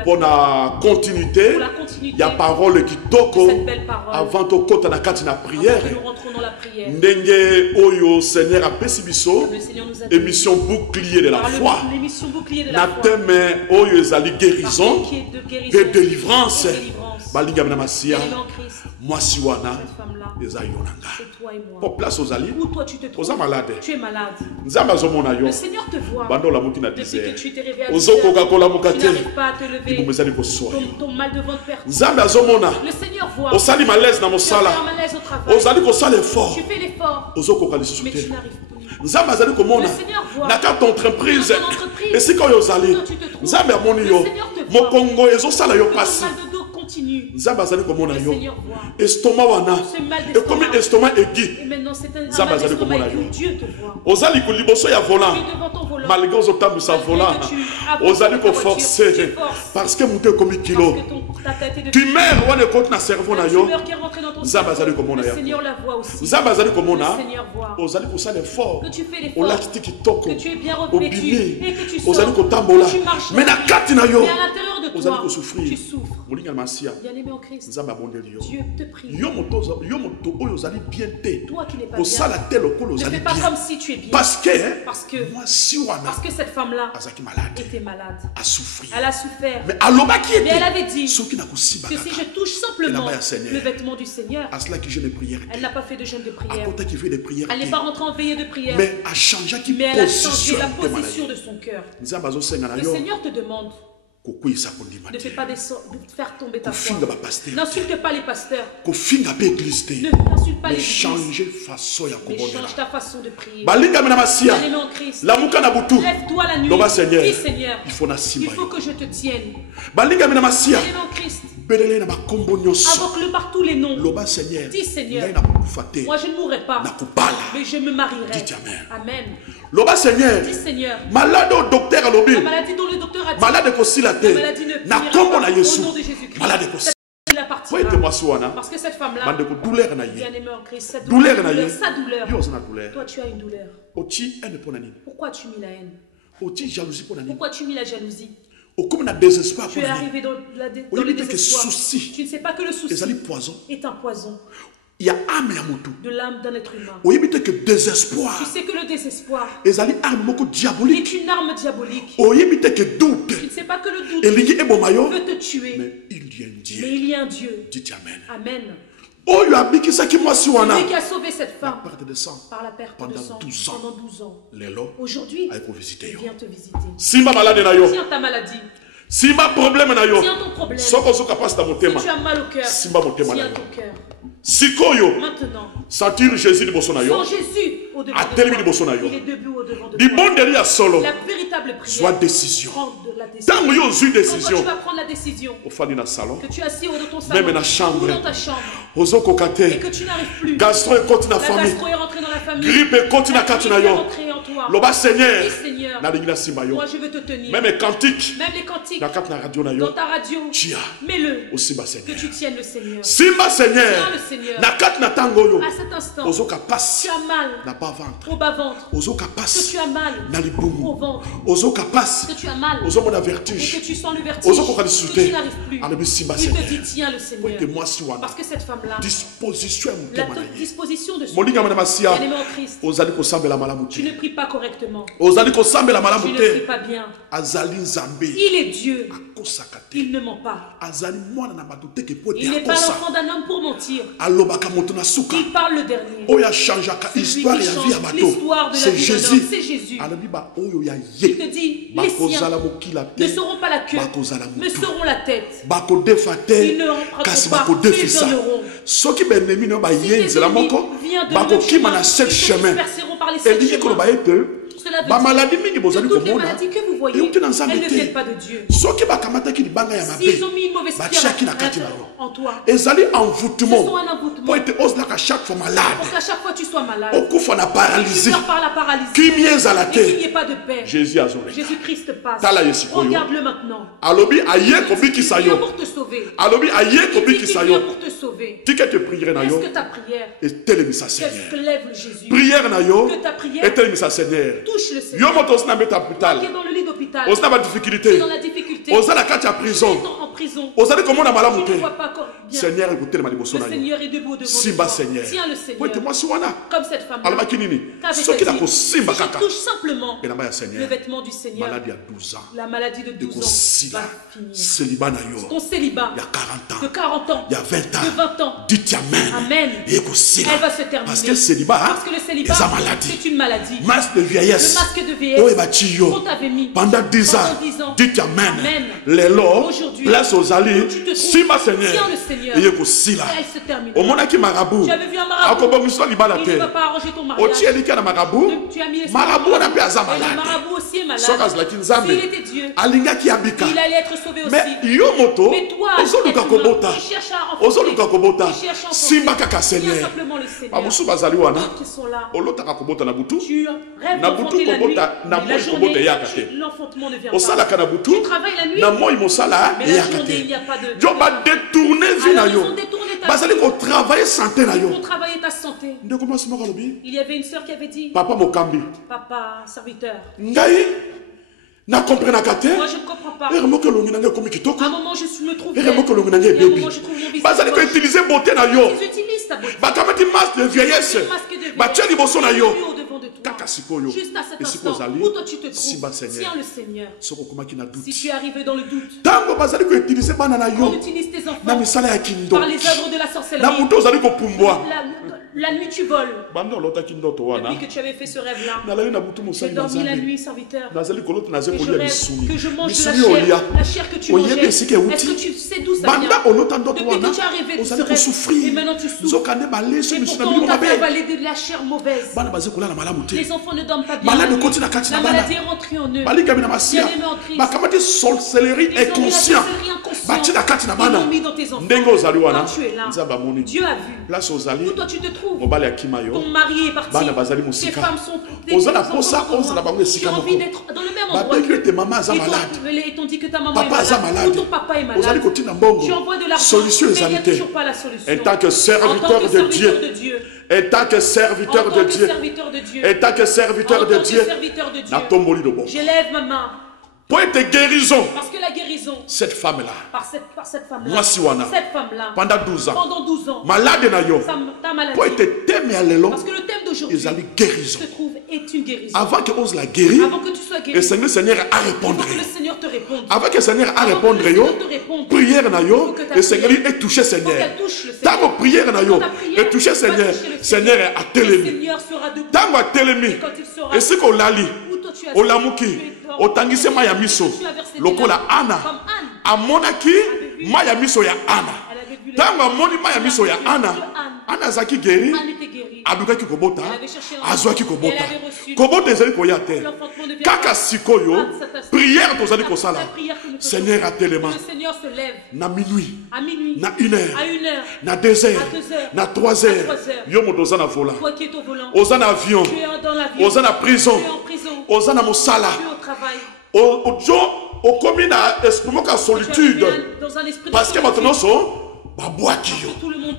pour na continuité pour la continuité ya parole kitoko de cette belle parole. avant tokota na kati na prière. Nous rentrons dans la prière. Ndenge oyo Seigneur apesi biso Comme le Seigneur nous a dit, émission bouclier de la par foi l'émission bouclier de la na foi, thème oyo ezali par guérison qui est de guérison de délivrance. et de délivrance. Balingami na masia. Bien-aimé en Christ. Mwasi wana. Cette femme-là, Eza yonanga. c'est toi et moi. Pour place aux alliés. Où toi tu te trouves? Oza malade. Tu es malade. Nzamba zomona yo. Le Seigneur te voit. Bando la mukina Depuis disait. que tu t'es réveillé à Ozo 10 koka kola heures, tu mukate. n'arrives pas à te lever. Ibumezali ko soyo. Ton mal de ventre perd. Nzamba azomona. Le Seigneur voit. Osali malaise na Tu mosala. as un malaise au travail. Ozali ko sala effort. Tu fais l'effort, Ozo koka lisusu mais tu te. n'arrives plus. Nzamba azali komona. Le Seigneur voit. Na kata entreprise. Dans ton entreprise. Et si quand yo ozali. Quand tu te trouves. Nzamba amoni yo. Le Seigneur te voit. Mokongo ezosala yo Que ton pasi. mal de dos continue. Nzamba azali komona Le yo. Seigneur voit. Estomac wana. Ce mal Et comme d'estomac. estomac aigu. Et maintenant, c'est un Nzamba mal azali d'estomac komona aigu. yo. Dieu te voit. Ozali ko liboso ya volant. Tu es devant ton volant. Malgré ozotambwisa Malgré volant. que tu avances Ozali dans ta ko voiture, forcer. tu forces. Parce que mutu ekomi kilo. Parce que ta tête est de Tumeur wana ekoti na cerveau na la yo. tumeur qui est rentrée dans ton Nzamba azali cerveau. komona Le ya. Seigneur la voit aussi. Nzamba azali Le komona. Seigneur voit. Ozali kosala effort. Que tu fais l'effort. Olakiti kitoko. Que tu es bien revêtu. Obimi. Et que tu sors. Ozali kotambola. Que tu marches. Mais na kati na yo. Mais à l'intérieur de Ozali toi, kosouffrir. tu souffres. Molinga masia. Bien-aimé en Christ, Nzamba abondeli yo. Dieu te prie. Yo moto oyo ozali bien te. Toi qui n'es pas Kosala bien, te lokolo ne ozali fais pas bien. comme si tu es bien. Parce que Parce que mwasi wana cette femme-là azaki malade. était malade. A souffrir. Elle a souffert. Mais alobaki Mais elle ete. avait dit Soki na kosiba que si kaka. je touche simplement Et la Seigneur. le vêtement du Seigneur, À cela qui jeûne de prière. elle n'a pas fait de jeûne de prière. À côté qui fait des prières. Elle n'est pas rentrée en veillée de prière. Mais a changé qui Mais elle a changé position. la position de son cœur. Nzamba azosenga na Le yo. Seigneur te demande, Kokwisa kondima ne te. fais pas de faire tomber ta foi. Kofinga ba pasteur. N'insulte pas les pasteurs. Kofinga pe église te. Ne n'insulte pas Mais les églises. changer façon ya Mais kobondela. change ta façon de prier. Balinga mina masia. Bien-aimé en Christ, Lamuka na butu. lève-toi la nuit. Loba Seigneur. Dis Seigneur, Il faut na il simba. faut que je te tienne. Balinga mina masia. Bien-aimé en Christ, Belele na makombo nyonso. invoque-le par tous les noms. Loba Seigneur. Dis Seigneur, Ngai na kufa te. moi je ne mourrai pas, Na kubala. mais je me marierai. Dites Amen. Amen. Loba Seigneur. Dis Seigneur, Malade au docteur alobi. la maladie dont le docteur a dit, Malade kosila te. la maladie ne Na finira kombo pas na au Yesu. nom de Jésus-Christ. Malade kosila. Il appartira. Faut être mwasi wana. Parce que cette femme-là, Bande ko douleur na ye. bien-aimée en Christ, cette Douleur douleur, na ye. sa douleur, Yo ozana douleur. toi tu as une douleur. Oti ene pona nini? Pourquoi tu mis la haine? Oti jalousie pona nini? Pourquoi tu mis la jalousie? Okomi na désespoir Tu es pona nini? arrivé dans Oui, le mais que désespoir. souci. Tu ne sais pas que le souci Ezali poison. est un poison Ya âme ya mutu. de l'âme d'un être humain. Oyebi te que désespoir. Tu sais que le désespoir Ezali arme moko diabolique. est une arme diabolique. Oyebi te que doute. Tu ne sais pas que le doute Elingi eboma yo. veut te tuer. Mais il y a un Mais Dieu. il y a un Dieu. Dites Amen. Amen. Oyo abikisaki mwasi wana. Lui qui a sauvé cette femme Perte de sang. par la perte de Pendant sang 12 ans. pendant 12 ans. Lelo. Aujourd'hui, Aiko visiter il yo. vient te visiter. Simba malade na yo. Tiens ta maladie. Simba problème na yo. Tiens ton problème. Soko zoka pasta Si motema. tu as mal au cœur, Simba motema na tiens yo. ton cœur. Sikoyo. Maintenant, Sentir Jésus liboso na yo. sans Jésus au-devant A de telemi toi, liboso na yo. il est debout au-devant de Di toi. bondeli ya solo. La véritable Soit prière, décision. prendre de la décision. Tango yo ozwi Quand toi, décision. tu vas prendre la décision, Ofandi na salon. que tu es assis dans ton Même salon na chambre. ou dans ta chambre, Ozokoka et te. que tu n'arrives plus, Gastro ekoti na la famille. gastro est rentrée dans la famille, Grippe ekoti na la kati grippe na est yo. rentrée en toi. Loba Seigneur. Dis Seigneur, Nalingi na simba yo. moi je veux te tenir. Même cantique. Même les cantiques, Na kati na radio na dans yo. ta radio, Chia. mets-le, Osimba que Seigneur. tu tiennes le Seigneur. Simba Seigneur. Tiens le Seigneur. Na kati na tango yo. À cet instant, Ozoka tu passe. as mal Na pas ventre. au bas-ventre, Ozoka que passe. tu as mal Na au libumu. ventre, Ozoka passe. que tu as mal Ozomona et que vertige. tu sens le vertige, Ozokoka que lisuté. tu n'arrives plus. Alobi Simba Il te Seigneur. dit, tiens le Oite Seigneur. mwasi wana. Parce que cette femme-là, Disposition ya la motema na ye. disposition de son Molinga cœur, mana masia. bien-aimé en Christ, Ozali kosambela malamu tu te. ne pries pas correctement, Ozali kosambela malamu tu ne pries te. pas bien. Azali nzambe. Il est Dieu, Akosaka te. il ne ment pas. Azali mwana na bato te ke po te Il n'est pas akosa. l'enfant d'un homme pour mentir. Alobaka moto na suka. Il parle le dernier. Oyo achangeaka Celui histoire qui ya change vie ya bato. l'histoire de la C'est vie d'un homme, Jésus. c'est Jésus. Alobi ba oyo ya Il te ye. dit, les siens Bakozala mokila te. ne seront pas la queue, Bakozala mais motu. seront la tête. Bakodefa Ils te. ne remprunteront Kasi pas, bakodefisa. ils donneront. Soki benemi no ba Si ye tes nzela ennemis moko. viennent de Bakokima le na chemin, sept ils se chemins. disperseront par les sept Elingi koloba chemins. ete. Cela veut Ba dire maladi mingi que bozali toutes les komona. maladies que vous voyez, Euti na elles nzambe ne te. viennent pas de Dieu. Soki bakamataki libanga ya mabe. S'ils ont mis une mauvaise Batiaki na pierre kati na yo. en toi, Ezali ce sont envoûtement. un envoûtement Po ete ozalaka chaque fois malade. pour qu'à chaque fois tu sois malade. Okufa na Tu paralysie. meurs par la paralysie. Kimi ezala Et qu'il n'y te. ait pas de paix. Jésus azoleka. Jésus-Christ passe. Tala Yesu koyo. Regarde-le maintenant. Alobi aye kobikisa Il vient yo. pour te sauver. Alobi aye Il dit qu'il kobikisa vient yo. pour te sauver. Tika te priere na Est-ce yo. que ta prière, Etelemisa qu'est-ce Seigneur. que lève le Jésus? Prière na yo. Que ta prière Etelemisa Seigneur. touche le Yo Seigneur. moto osina mbeta Qui est hôpital. dans le lit d'hôpital, Osina ba qui est difficulté. dans la difficulté, Ozala kati ya qui prison. est en prison, Ozali komona malamu qui ne te. voit pas bien. Seigneur, écoutez Le Seigneur est debout devant Simba toi. Seigneur. Tiens le Seigneur. Seigneur. Comme cette femme. Qu'avait-elle dit? Si je touche simplement le le vêtement du Seigneur, maladie à 12 ans. la maladie de 12 ans va finir. Ton célibat il y a 40 ans. de 40 ans, Il y a 20 ans. de 20 ans. Dites Amen. Amen. Elle va se terminer. Parce que le célibat, c'est une maladie. Masque de vieillesse. Le masque de vieillesse qu'on t'avait mis pendant 10 ans. Dites Amen. Les lots, place aux alliés. Si ma Seigneur. Tiens le Seigneur. Et elle se termine. au monde qui marabout. Tu avais vu un marabout. Il ne va pas arranger ton mariage. Tu as mis les marabout on a pu avoir malade. Le marabout aussi est malade. S'il était Dieu, il allait être sauvé aussi. Mais yo moto, mais toi, tu cherches à renforcer. Simba kaka Seigneur. Simplement le Seigneur. Amusu bazali wana. Qui sont là. Olotaka kobota na butu. Tu rêves d'enfanter la nuit. La journée, l'enfantement ne vient pas. Osala kana butu. Tu travailles la nuit. Na moi mosala mais la journée, il n'y a pas de. Jo ba détourner vie na yo. Bazali ko travailler santé na yo. Pour travailler ta santé. Ndeko mwasi moko lobi. Il y avait une sœur qui avait dit. Papa mokambi. Papa serviteur. Ngai na comprendre kate. Moi je ne comprends pas. Et remoke longi nanga komi kitoko. À un moment je me trouve. Et remoke longi nanga baby. baby. Bazali ko utiliser beauté na yo. Ils utilisent ta beauté. Ba kamati masque de vieillesse. Ba tia liboso na yo. Juste à cet instant où toi tu te trouves, tiens le Seigneur. Si tu es arrivé dans le doute, on utilise tes enfants par les œuvres de la sorcellerie. La nuit tu voles. Depuis que tu avais fait ce rêve-là, j'ai dormi la nuit, serviteur. Et je rêve que je mange de la chair que tu mangeais. Est-ce que tu sais d'où ça vient? Depuis que tu as rêvé de ce rêve, et maintenant tu souffres. Et pourtant on t'a fait avaler de la chair mauvaise. Les enfants ne dorment pas bien. La maladie est rentrée en eux. Bien-aimés en Christ. Sorcellerie inconsciente. Ils l'ont mis dans tes enfants. Quand tu es là, Dieu a vu. Où toi tu te trouves. Ton mari est parti. Tes femmes sont des enfants. Tu as envie d'être dans le même endroit. Ils t'ont dit que ta maman est malade. Ou ton papa est malade. Tu envoies de l'argent, mais il n'y a toujours pas la solution. En tant que serviteur de Dieu. En tant que serviteur de Dieu. En tant que serviteur de Dieu. J'élève ma main. Pour être guérison. Parce que la guérison. Cette femme-là. Par cette femme-là. Cette femme-là. Pendant 12 ans. Pendant 12 ans. Malade na yo. Ta maladie. Pour être thème à l'élan. Parce que le thème d'aujourd'hui. Ils allaient guérison. Se trouve est une guérison. Avant que ose la guérir. Avant que tu sois guéri. Et le Seigneur a répondu. Que le Seigneur te réponde. Avant que le Seigneur a répondu yo. Prière na yo. Le Seigneur est touché Seigneur. Tant que prière na yo. Et touché Seigneur. Seigneur a télémi. Tant que télémi. Et ce qu'on l'a lu. Olamuki. Otangise maya miso lokola Ana amonaki maya miso ya Ana tango amoni maya miso ya Ana zaki geri abukaki kobota azwaki kobota ezali koya te kaka sikoyo prière tozali kosala Seigneur a tellement na minuit na 1 heure na 2 heures na 3 heures yo moto oza na volant oza na avion oza na prison oza na mosala au commis na esprit moka solitude parce que maintenant son babouaki yo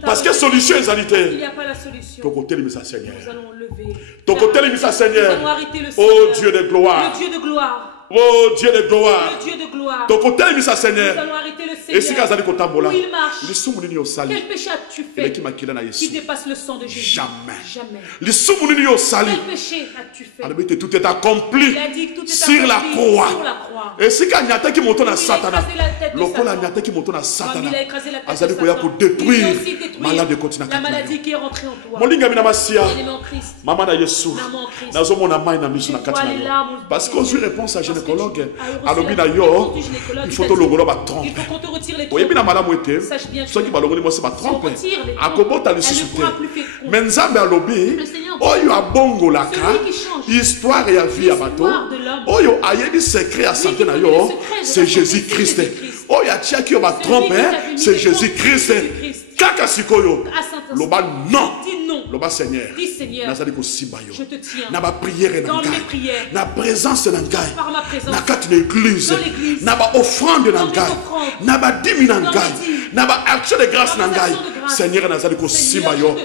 parce que solution ezali te il n'y a pas la solution. Ton côté le Seigneur. Nous allons lever. Ton côté le Seigneur. Nous allons arrêter le Seigneur. Oh Dieu de gloire. Le Dieu de gloire. Oh Dieu de gloire. Le Dieu de gloire. Ton côté le Seigneur. Nous allons arrêter le Seigneur. Et si Kazali Kotambola. Où il marche. Quel péché as-tu fait qui dépasse le sang de Jésus? Jamais. Quel péché as-tu fait? Tout est accompli. Il a dit que tout est sur la croix. Et si Kanyata qui monte à Satan. Lokola Nyata qui monte à Satan. Il a écrasé la tête Azali Koya pour détruire malade continue. la maladie qui est rentrée en toi. Molinga mina masia. Maman na Yesu. Nazo mona mai na misu na katina. Parce qu'on suit réponse à gynécologue. Alobi na yo. Il faut que le golo ba trompe. Il faut qu'on te retire les trompes. Oyebina malamu ete. Sache bien que ceux qui balongoni moi c'est ba trompe. Akobota le susciter. Mais Nzambe alobi. Oyo abongo laka. Histoire ya vie ya bato. Oyo ayebi secret à santé na yo. C'est Jésus-Christ. Oyo atiaki yo ba trompe. C'est Jésus-Christ. Kaka sikoyo. Loba non. Loba Seigneur. Nazali ko sibayo. Je te tiens. Na ba prière dans mes prières. Na présence na ngai. Par ma présence. Na kati na église. Na ba offrande na ngai. Na ba dimi na ngai. na ba action de grâce na ngai Seigneur nazali ko simba yo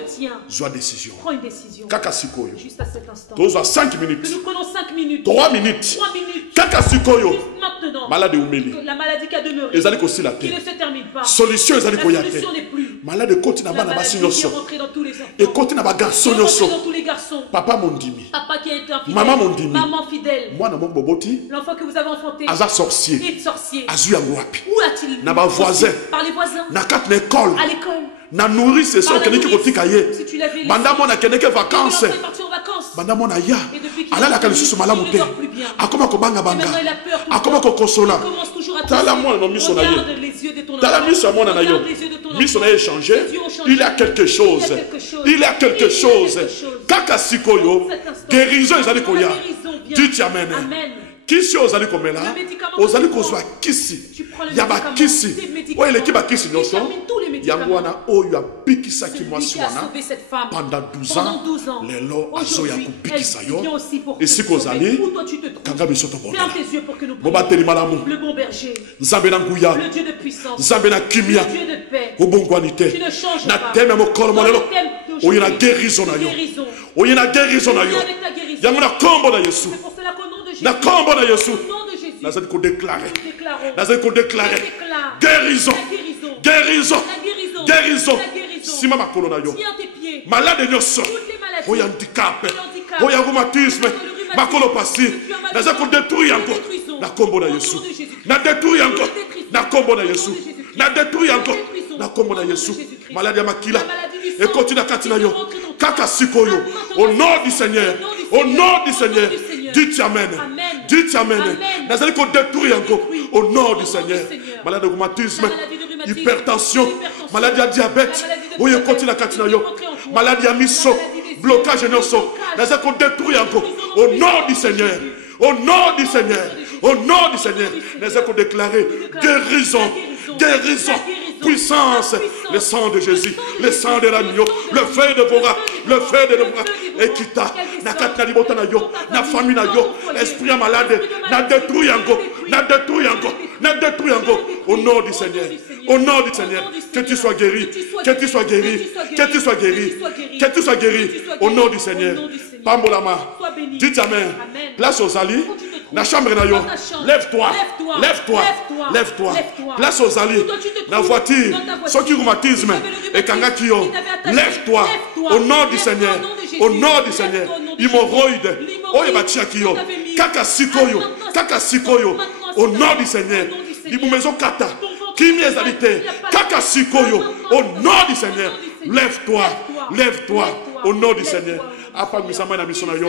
Prends une décision. kaka sikoyo Juste à cet instant. toza 5 minutes Que nous prenons 5 minutes. 3 minutes 3 minutes. kaka sikoyo Juste maintenant. malade umeli La maladie qui a demeuré. ezali ko sila Qui te ne se termine pas. solution ezali La ko ya te solution n'est plus. malade koti na La bana basi maladie qui est nyonso rentrée dans tous les enfants. et koti na ba garçon Qui est rentrée nyonso dans tous les garçons. papa mondimi Papa qui a été infidèle. Maman mondimi. Maman fidèle. mwana moko boboti L'enfant que vous avez enfanté. aza sorcier Est sorcier. azui yango wapi Où a-t-il na ba voisin Par les voisins. na kati na école À l'école. na nourrice Par so la keneki nourrice. kotika ye Si tu l'avais laissé. banda mona keneki vacances Il est parti en vacances. banda mona ya Et depuis qu'il alalaka est lisusu parti, malamu il te ne dort plus bien. akoma kobanga Et banga maintenant il a peur tout le akoma temps. kokosola Il commence toujours à tala tousser. mwana no miso na ye Regarde les yeux de ton tala enfant. miso ya mwana na yo Regarde les yeux de ton miso na enfant. ye changé Les yeux ont changé. il y a quelque chose Il y a quelque chose. il y a quelque chose kaka sikoyo Cet instant. guérison ezali La koya guérison vient. dites amen Amen. kisi oyo ozali komela Le médicament ozali que tu kozwa prends. kisi Tu prends le ya médicament, bakisi des médicaments. oyo eleki bakisi Il nyonso termine tous les médicaments. yango wana oyo abikisaki Celui mwasi qui a wana sauvé cette femme pendant 12 pendant ans 12 ans. lelo azoya Aujourd'hui, kobikisa elle yo vient aussi pour te esika sauver. ozali Où toi tu te trouves. kanga biso Ferme tobondela tes yeux pour que nous bobateli prions. malamu Le bon berger, nzambe na nguya le Dieu de puissance, nzambe na le kimia Dieu de paix. obongwani te Tu ne changes na pas. teme ya mokolo Dans molelo le thème d'aujourd'hui, oyo na guérison na yo guérison. oyo na guérison na yo Viens avec ta guérison. yango na kombo na yesu C'est pour cela qu'au nom de Jésus, na kombo na yesu au nom de Jésus, nazali kodéclare nous déclarons, nazali kodéclare je déclare guérison la guérison, guérison la guérison, guérison la guérison. sima makolo na yo Tiens tes pieds, malade nyonso toutes les maladies, oyo handicap le handicap, oyo rhumatisme le rhumatisme, makolo pasi tu as mal nazali au kodétruire nous yango détruisons. na kombo na Au nom yesu de Jésus-Christ. na détruire yango Nous détruisons. na kombo na Au nom yesu de Jésus-Christ. na détruire yango Nous détruisons. na kombo na Au nom de yesu Jésus-Christ. maladi ya makila La maladie du sang ekoti na kati na qui yo peut rentrer dans ton kaka corps. sikoyo Maintenant, au nom du Seigneur au au nom nom du du Seigneur. Seigneur Au nom du Seigneur. dites amen Amen. dites amen Amen. nazali kodétruire yango Détruit. au nom Au du nom Seigneur du Seigneur. malade de rhumatisme La maladie de rhumatisme, hypertension l'hypertension, maladi ya diabète la maladie de oyo diabète, ekoti na kati na yo qui est rentrée en toi. maladi ya miso La maladie des yeux, blocage le nyonso blocage. nazali kodétruire yango Détruisons au dans le nom nom du de Seigneur Jésus. au nom du Seigneur au nom du Au Seigneur nom du Seigneur. nazali kodéclarer guérison guérison puissance le sang de Jésus le sang de l'agneau le feu de Bora le feu de Bora ekita na kati na libota na yo na famille na yo esprit ya malade na détruire yango na détruire yango na détruire yango au nom du Seigneur au nom du Seigneur que tu sois guéri que tu sois guéri que tu sois guéri que tu sois guéri au nom du Seigneur pambolama dites amen place aux alliés na chambre na yo lève-toi lève-toi lève-toi place aux alliés na voiture soki rhumatisme ekangaki yo lève-toi au nom du Seigneur au nom du Seigneur hémorroïde oyo batiaki yo kaka sikoyo au nom du Seigneur libumu ezokata kimi ezali te kaka sikoyo au nom du Seigneur lève-toi au nom du Seigneur apangwisama na miso na yo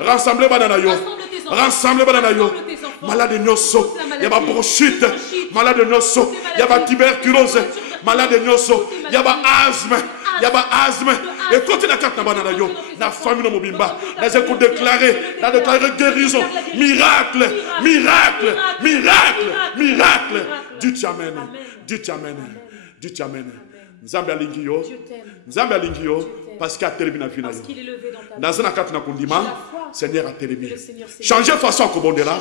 rassemble bana na yo rassemble bana na yo malade nyonso ya ba bronchite malade nyonso ya ba tuberculose malade nyonso ya ba asthme ekoti na kati na bana na yo na famille na mobimba nazali kodéclarer guérison miracle dites amen nzambe alingi yo parce qu'il a terminé na vie na yo naza na kati na kondima Seigneur a terminé changer façon akobondela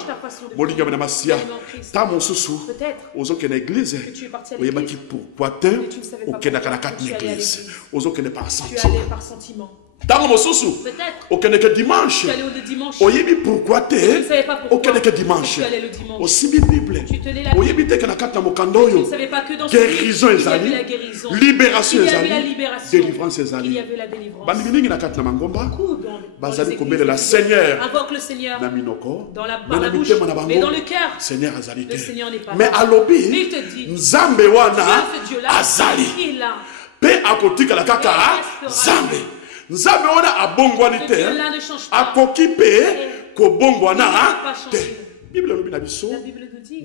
molinga na masia ta mosusu ozokende église oyebaki pourquoi te okendaka na kati na église ozokende par sentiment tango mosusu okendeke dimanche oyebi pourquoi te okendeke dimanche osimbi bible oyebi te ke na kati na mokanda oyo guérison ezali libération ezali délivrance ezali bandi mingi na kati na mangomba bazali kobelela Seigneur na minoko par la bouche mais dans le cœur Seigneur azali te pas mais alobi nzambe wana azali pe akotikala kaka nzambe wana abongwani te akoki pe kobongwana te Bible elobi na biso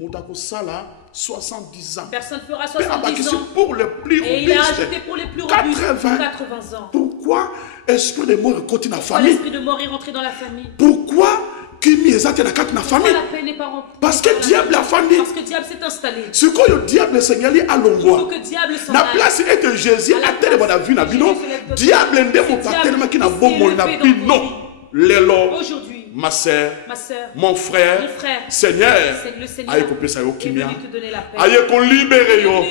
moto akosala 70 ans personne fera 70 ans pour le plus et il a ajouté pour les plus robustes 80 ans pourquoi esprit de mort ekoti na famille l'esprit de mort est rentré dans la famille pourquoi kimi ezaki na kati na famille parce que diable afandi s'est installé sikoyo diable esenyeli alongwa na place ete Jésus atelema na vie na bino diable nde moto atelemaki na bomoi na bino lelo ma sœur, mon frère, Seigneur, aïe qu'on peut savoir qui m'a, aïe qu'on libère yo,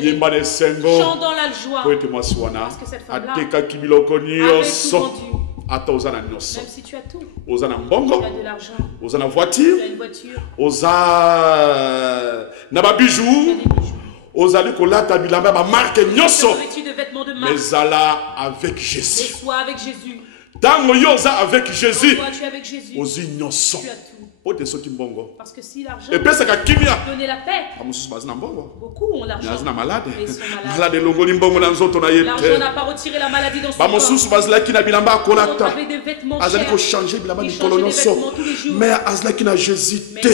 yemba de sengo, chant dans la joie, parce que cette femme-là avait tout vendu. Même si tu as tout, tu as de l'argent, tu as une voiture, tu as des bijoux, tu as des marques, mais Allah avec Jésus. Sois avec Jésus. Dans le avec Jésus, toi, tu es avec Jésus. Tu as tout. Parce que si l'argent donner la paix, beaucoup ont l'argent. Ils sont malades. L'argent n'a pas retiré la maladie dans son corps. Ils avaient des vêtements chers. Ils changeaient des vêtements tous les jours. Mais ils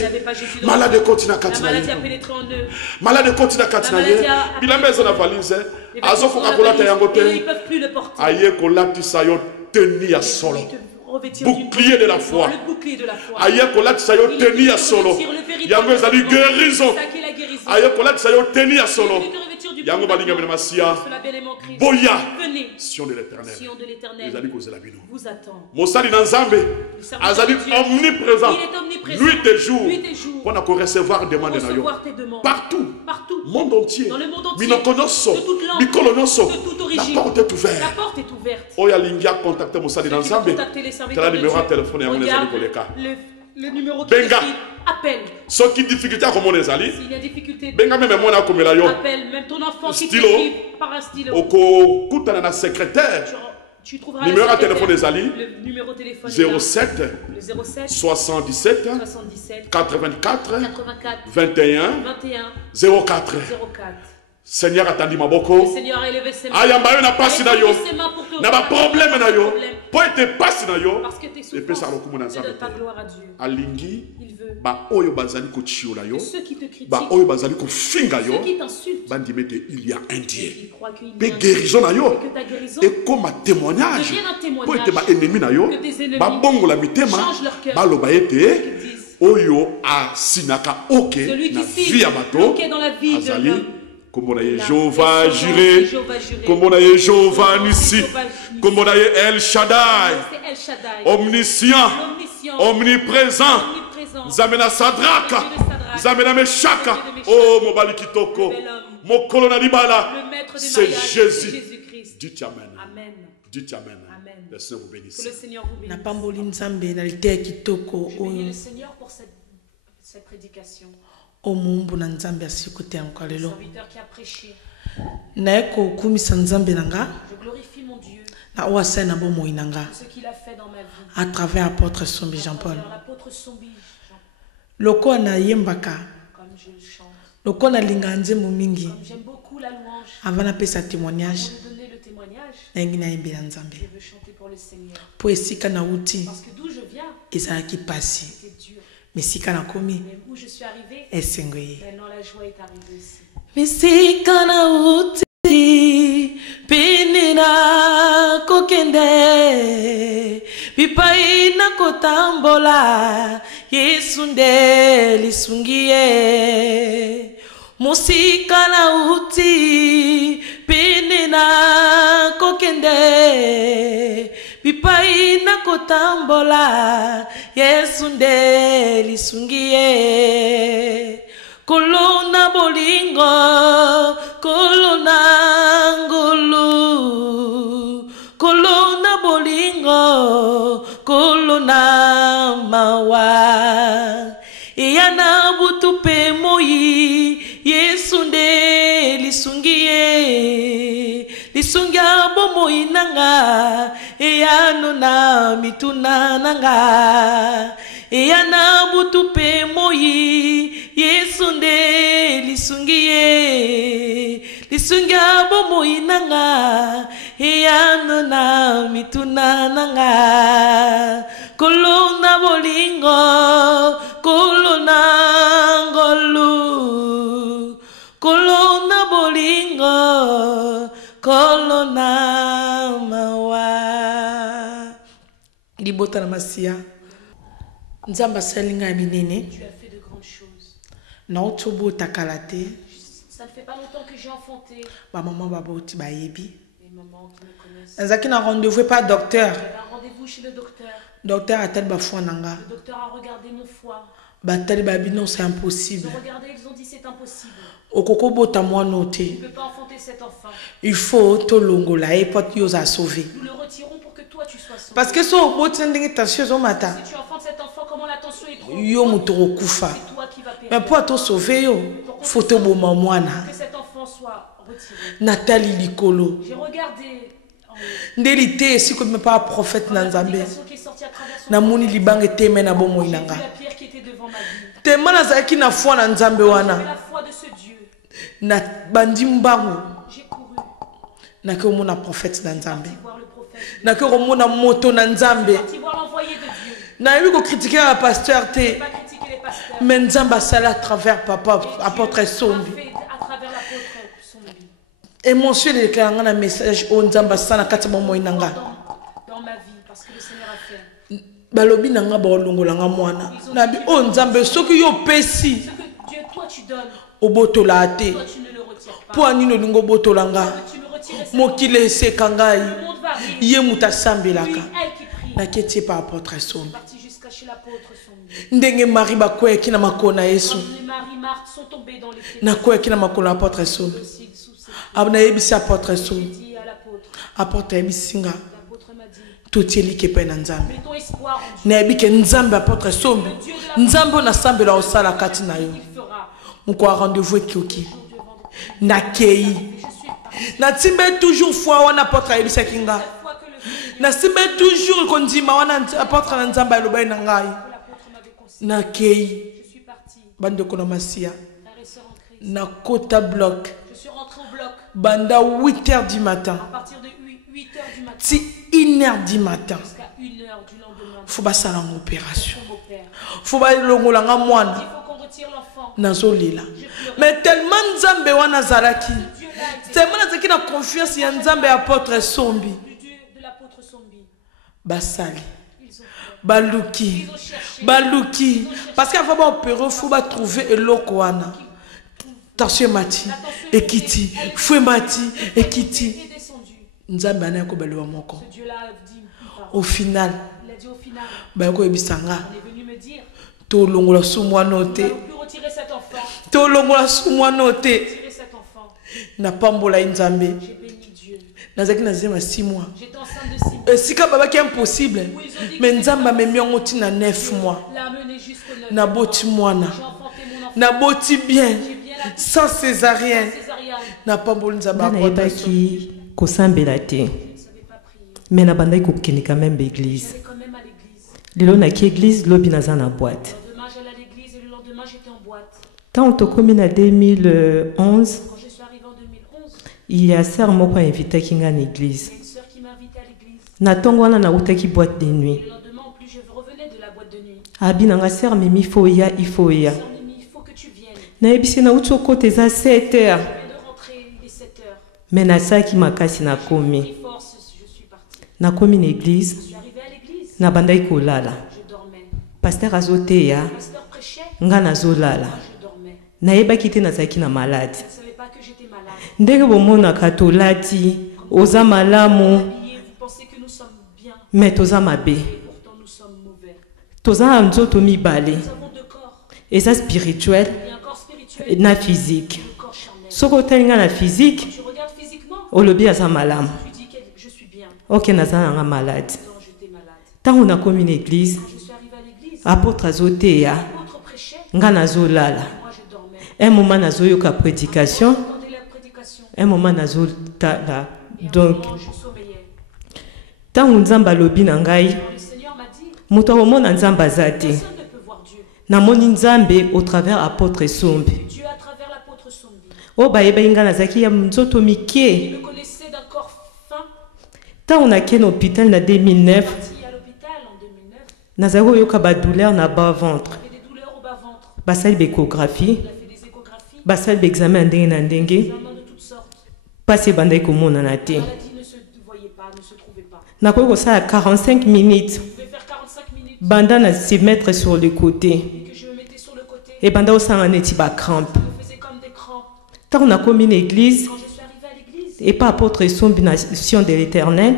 n'avaient pas Jésus. La maladie a pénétré en eux. La maladie continue à continuer. Ils ne peuvent plus le porter. Tenir à solo. Bouclier de la foi. Le bouclier de la foi. Aïe, kolat sayo tenir à solo. Yango ezali guérison. Aïe, kolat sayo tenir à solo. Yango balinga bena masia. Boya. Sion de l'Éternel. Ezali kozela bino. Vous attend. Mosali na Nzambe. Azali omniprésent. Nuit et jour. Pour na ko recevoir demande na yo. Partout. Monde entier. Dans le monde entier. Minokonoso. Mikolonoso. De toute origine. La porte est ouverte. La porte est ouverte. Oya lingia contacter Mosali na Nzambe. Tu as le numéro de téléphone. Le numéro qui appelle. Ce qui difficulté à comment les alliés. S'il y a difficulté. Benga même moi na comme la yo. Appelle même ton enfant qui t'écrit par un stylo. Oko kutana na secrétaire. Tu trouveras numéro de téléphone des alliés. Le numéro de téléphone 07 77 84 21 04. Seigneur attendit ma boko. Le Seigneur a élevé ses mains. Ayamba na passe na yo. Na ba problème na yo. Po ete passe na yo. Parce que tes souffrances. Et puis ça recommande de ta gloire à Dieu. Alingi. Il veut. Ba oyo bazali ko chiola yo. Ceux qui te critiquent. Ba oyo bazali ko finga yo. Ceux qui t'insultent. Bandi mete il y a un Dieu. Ils croient qu'il y a Be guérison na yo. que ta guérison. Et comme un témoignage. Devienne un témoignage. Po ete ba ennemi na yo. Que tes ennemis. Ba bongo la mitema. Change leur cœur. Ba loba ete. Oyo a sinaka oke. Celui na qui vie bato. dans la vie de l'homme. Comme on a Jéhovah juré, comme on a Jéhovah Nissi, comme on a El Shaddai, omniscient, omniprésent, Zamena Sadraka, Zamena Meshaka, oh Mobali Kitoko, mon colonel Libala, c'est Jésus. Dites Amen. Dites Amen. Le Seigneur vous bénisse. Que le Seigneur vous bénisse. Bénis le Seigneur pour cette prédication. O Mungu na Nzambe asikutia kwa lelo. Serviteur qui a prêché. Naeko kumisa Nzambe nanga. Je glorifie mon Dieu. Na oasa na bomo inanga. Ce qu'il a fait dans ma vie. À travers apôtre Sombi Jean-Paul. L'apôtre Sombi Jean-Paul. Loko na yembaka. Comme je le chante. Loko na linganze mumingi. Comme j'aime beaucoup la louange. Avant na pesa témoignage. Pour donner le témoignage. Na ngina yembela Nzambe. Je veux chanter pour le Seigneur. Po esika na uti. Parce que d'où je viens. Ezalaki pasi. C'était dur. Mesika na komi. Mais où je suis arrivée. Maintenant la joie est arrivée ici. Mesika na uti pinina kokende pipai na kotambola Yesu nde lisungie. Musika na uti pinina kokende pipai na kotambola Yesu nde lisungie. Kolona bolingo, kolona ngulu, kolona bolingo, kolona mawa. Iyana butupe moi, Yesu nde lisungie. Lisungia bomo inanga, iyano na mituna nanga. Iyana butupe moi, Yesu nde lisungie. Lisungia bomo inanga, iyano na mituna nanga. Kolona bolingo, kolona ngolu, kolona bolingo, kolona mawa. Libota na masia. Nzamba salinga minene. Tu as fait de grandes choses. Na tobo takalate. Ça ne fait pas longtemps que j'ai enfanté. Ba maman baba oti ba yebi. Les mamans qui me connaissent. Azaki na rendez-vous pas docteur. J'avais un rendez-vous chez le docteur. Docteur a-t-elle ba foi nanga? Le docteur a regardé mon foie. Batali babi non, c'est impossible. Ils ont regardé, ils ont dit c'est impossible. Okoko bota moi noté. Tu ne peux pas enfanter cet enfant. Il faut to longola et pot yoza sauver. Nous le retirons pour que toi tu sois sauvé. Parce que so bota ndenge tension zo mata. Si tu enfantes cet enfant, comment la tension est trop? Yo mutoro kufa. C'est toi qui vas périr. Mais pour to sauver yo, faut to boma mwana. Que cet enfant soit retiré. Nathalie Likolo. J'ai regardé. Ndélité si ko me pas prophète na Nzambe. Na moni libanga teme na bomo inanga. Tellement nazaki na foi na Nzambe wana. La foi de ce Dieu. Na bandi mbangu. J'ai couru. Na ke mona prophète na Nzambe. Na ke mona moto na Nzambe. Na yebi ko critiquer la pasteur te. Mais Nzambe sala à travers papa apôtre Sombi. Émotion de déclarer un message au Nzamba sana kati momo inanga. Dans ma vie parce que le Seigneur a fait. Balobi nanga ba olongolanga mwana. Na bi o Nzambe soki yo pesi. Ce que Dieu toi tu donnes. Obotola ate. Toi tu ne le retires pas. Po anino lingo botolanga. Mokile sekangai. Ye muta sambelaka. Na ketie pa apôtre Sombi. Parti jusqu'à chez l'apôtre Sombi. Ndenge Marie bakwe kina makona Yesu. Les Marie Marthe sont tombés dans les pieds. Na kwe kina makona apôtre Sombi. Abna yebisi apôtre Sombi. Apôtre Ebisinga. Totieli kepe na Nzambe. Na yebike Nzambe apôtre Sombi. Nzambe na sambela osala kati na yo. Mko rendez-vous ekioki. Na kei. Na timbe toujours foi wana apôtre Ebisa kinga. Na timbe toujours kondima wana apôtre na Nzambe alobai na ngai. Na kei. Bande kona masia. Na kota bloc. Banda 8h du matin. À partir de 8h du matin. Si 1h du matin. Jusqu'à 1h du lendemain. Faut pas ça en opération. Faut pas longolanga mwana. Il faut qu'on retire l'enfant. Nazolila. Mais tellement Nzambe wana zalaki. Tellement nazaki na confiance ya Nzambe apôtre Sombi. Le Dieu de l'apôtre Sombi. Basali. Baluki. Baluki. Parce qu'il faut pas opérer, faut pas trouver eloko wana. Tension mati, ekiti, fouet mati, ekiti. Nzambe ana ko belo moko. Au final, il a dit au final. Ba ko ebisanga. On est venu me dire. To longola sumwa noté. Retirer cet enfant. To longola sumwa noté. Retirer cet enfant. Na pambola Nzambe. J'ai béni Dieu. Nazaki na zema 6 mois. J'étais enceinte de 6 mois. Sika baba qui est impossible. Mais Nzamba me mi ngoti na 9 mois. L'a mené jusqu'au 9 mois. Na boti mwana. J'ai enfanté mon enfant. Na boti bien. Sans césarienne. Na pamboli Nzamba apôtre qui kosambela te. Mais na bandai ko kini quand même église. Lelo na ki église lobi naza na boîte. Demain j'allais à l'église et le lendemain j'étais en boîte. Quand on commis en 2011, quand je suis arrivée en 2011, il y a sœur moko invité kinga à l'église. Il y a une sœur qui m'a invité à l'église. Na tongo wana na utaki boîte de nuit. Le lendemain en plus je revenais de la boîte de nuit. Abi na sœur mimi foya il foya. Na ebisi na uti okote eza 7h. Mais na saki makasi na komi. Na komi na église. Na bandai kolala. Pasteur azoteya. Nga nazolala. Na yebaki te nazalaki na malade. Ndenge bomonaka tolati oza malamu. Mais toza mabe. Toza na nzoto mibale. Eza spirituel. Na physique. Soko telinga na physique. Olobi aza malamu. Ok, naza nga malade. Tant on a commis une église, apôtre azoteya, nga nazolala. Un moment nazoyoka prédication, un moment nazotala. Donc, tant on nzamba lobi na ngai, muto omona nzamba zate. Namoni nzambe au travers apôtre Sombi. Dieu à travers l'apôtre Sombi. Oh ba yeba inga nazaki ya nzoto mike. Il me connaissait d'un corps fin. Tant on a quitté l'hôpital en 2009. Parti à l'hôpital en 2009. Nazako yoka ba douleur na bas ventre. Il y avait des douleurs au bas ventre. Basali l'échographie. Il a fait des échographies. Basali examen ndenge na ndenge. Examen de toutes sortes. Passé bandai komona na te. La maladie ne se voyait pas, ne se trouvait pas. Nakoko ça 45 minutes. Je devais faire 45 minutes. Banda na se mettre sur le côté. Et pendant que ça en est pas crampe. Quand on a commis l'église, et pas apôtre Sombi nation de l'Éternel,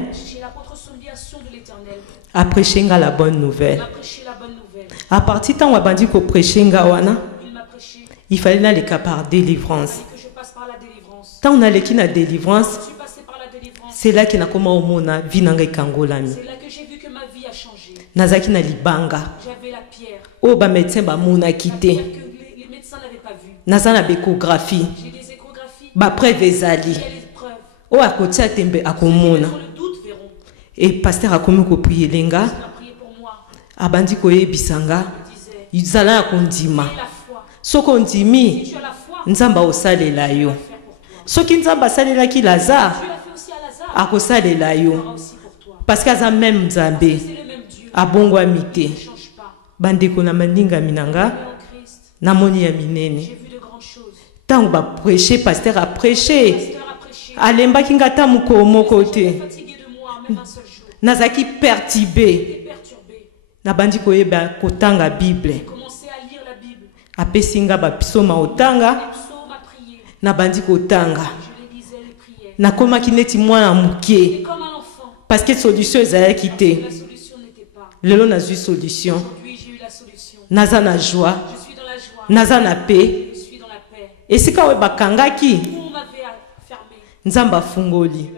a prêché la bonne nouvelle. À partir du temps où Abandi ko prêché wana, il fallait aller par délivrance. Tant on a l'équipe de délivrance, c'est là qu'il a comment au monde vie nanga kangolami. C'est là que j'ai vu que ma vie a changé. Nazaki na libanga. J'avais la pierre. Oh ba médecin ba mona quitté. Les médecins n'avaient pas vu. Nazana bécographie. J'ai des échographies. Ba preuve ezali. Oh à côté tembe akomona. Et pasteur a commis ko prier lenga. Abandi ko yebisanga. Izala kondima. Soko ndimi. Nzamba osalela yo. Soki nzamba salela ki Lazare. Akosalela yo. Parce qu'aza même Nzambe. Abongo amite. Bandeko na mandinga minanga. Namoni ya minene. Tant ba prêcher, pasteur a prêché. Alemba kingata moko te. Nazaki perturbé. Na bandi koyeba kotanga Bible. Apesinga ba pisoma otanga. Na bandi kotanga. Na koma kineti mwana mukie. Parce que solution ezaya quitté. Lelo na zui solution. Naza na joie. Naza na paix. Et c'est quand we bakangaki. Nzamba fungoli.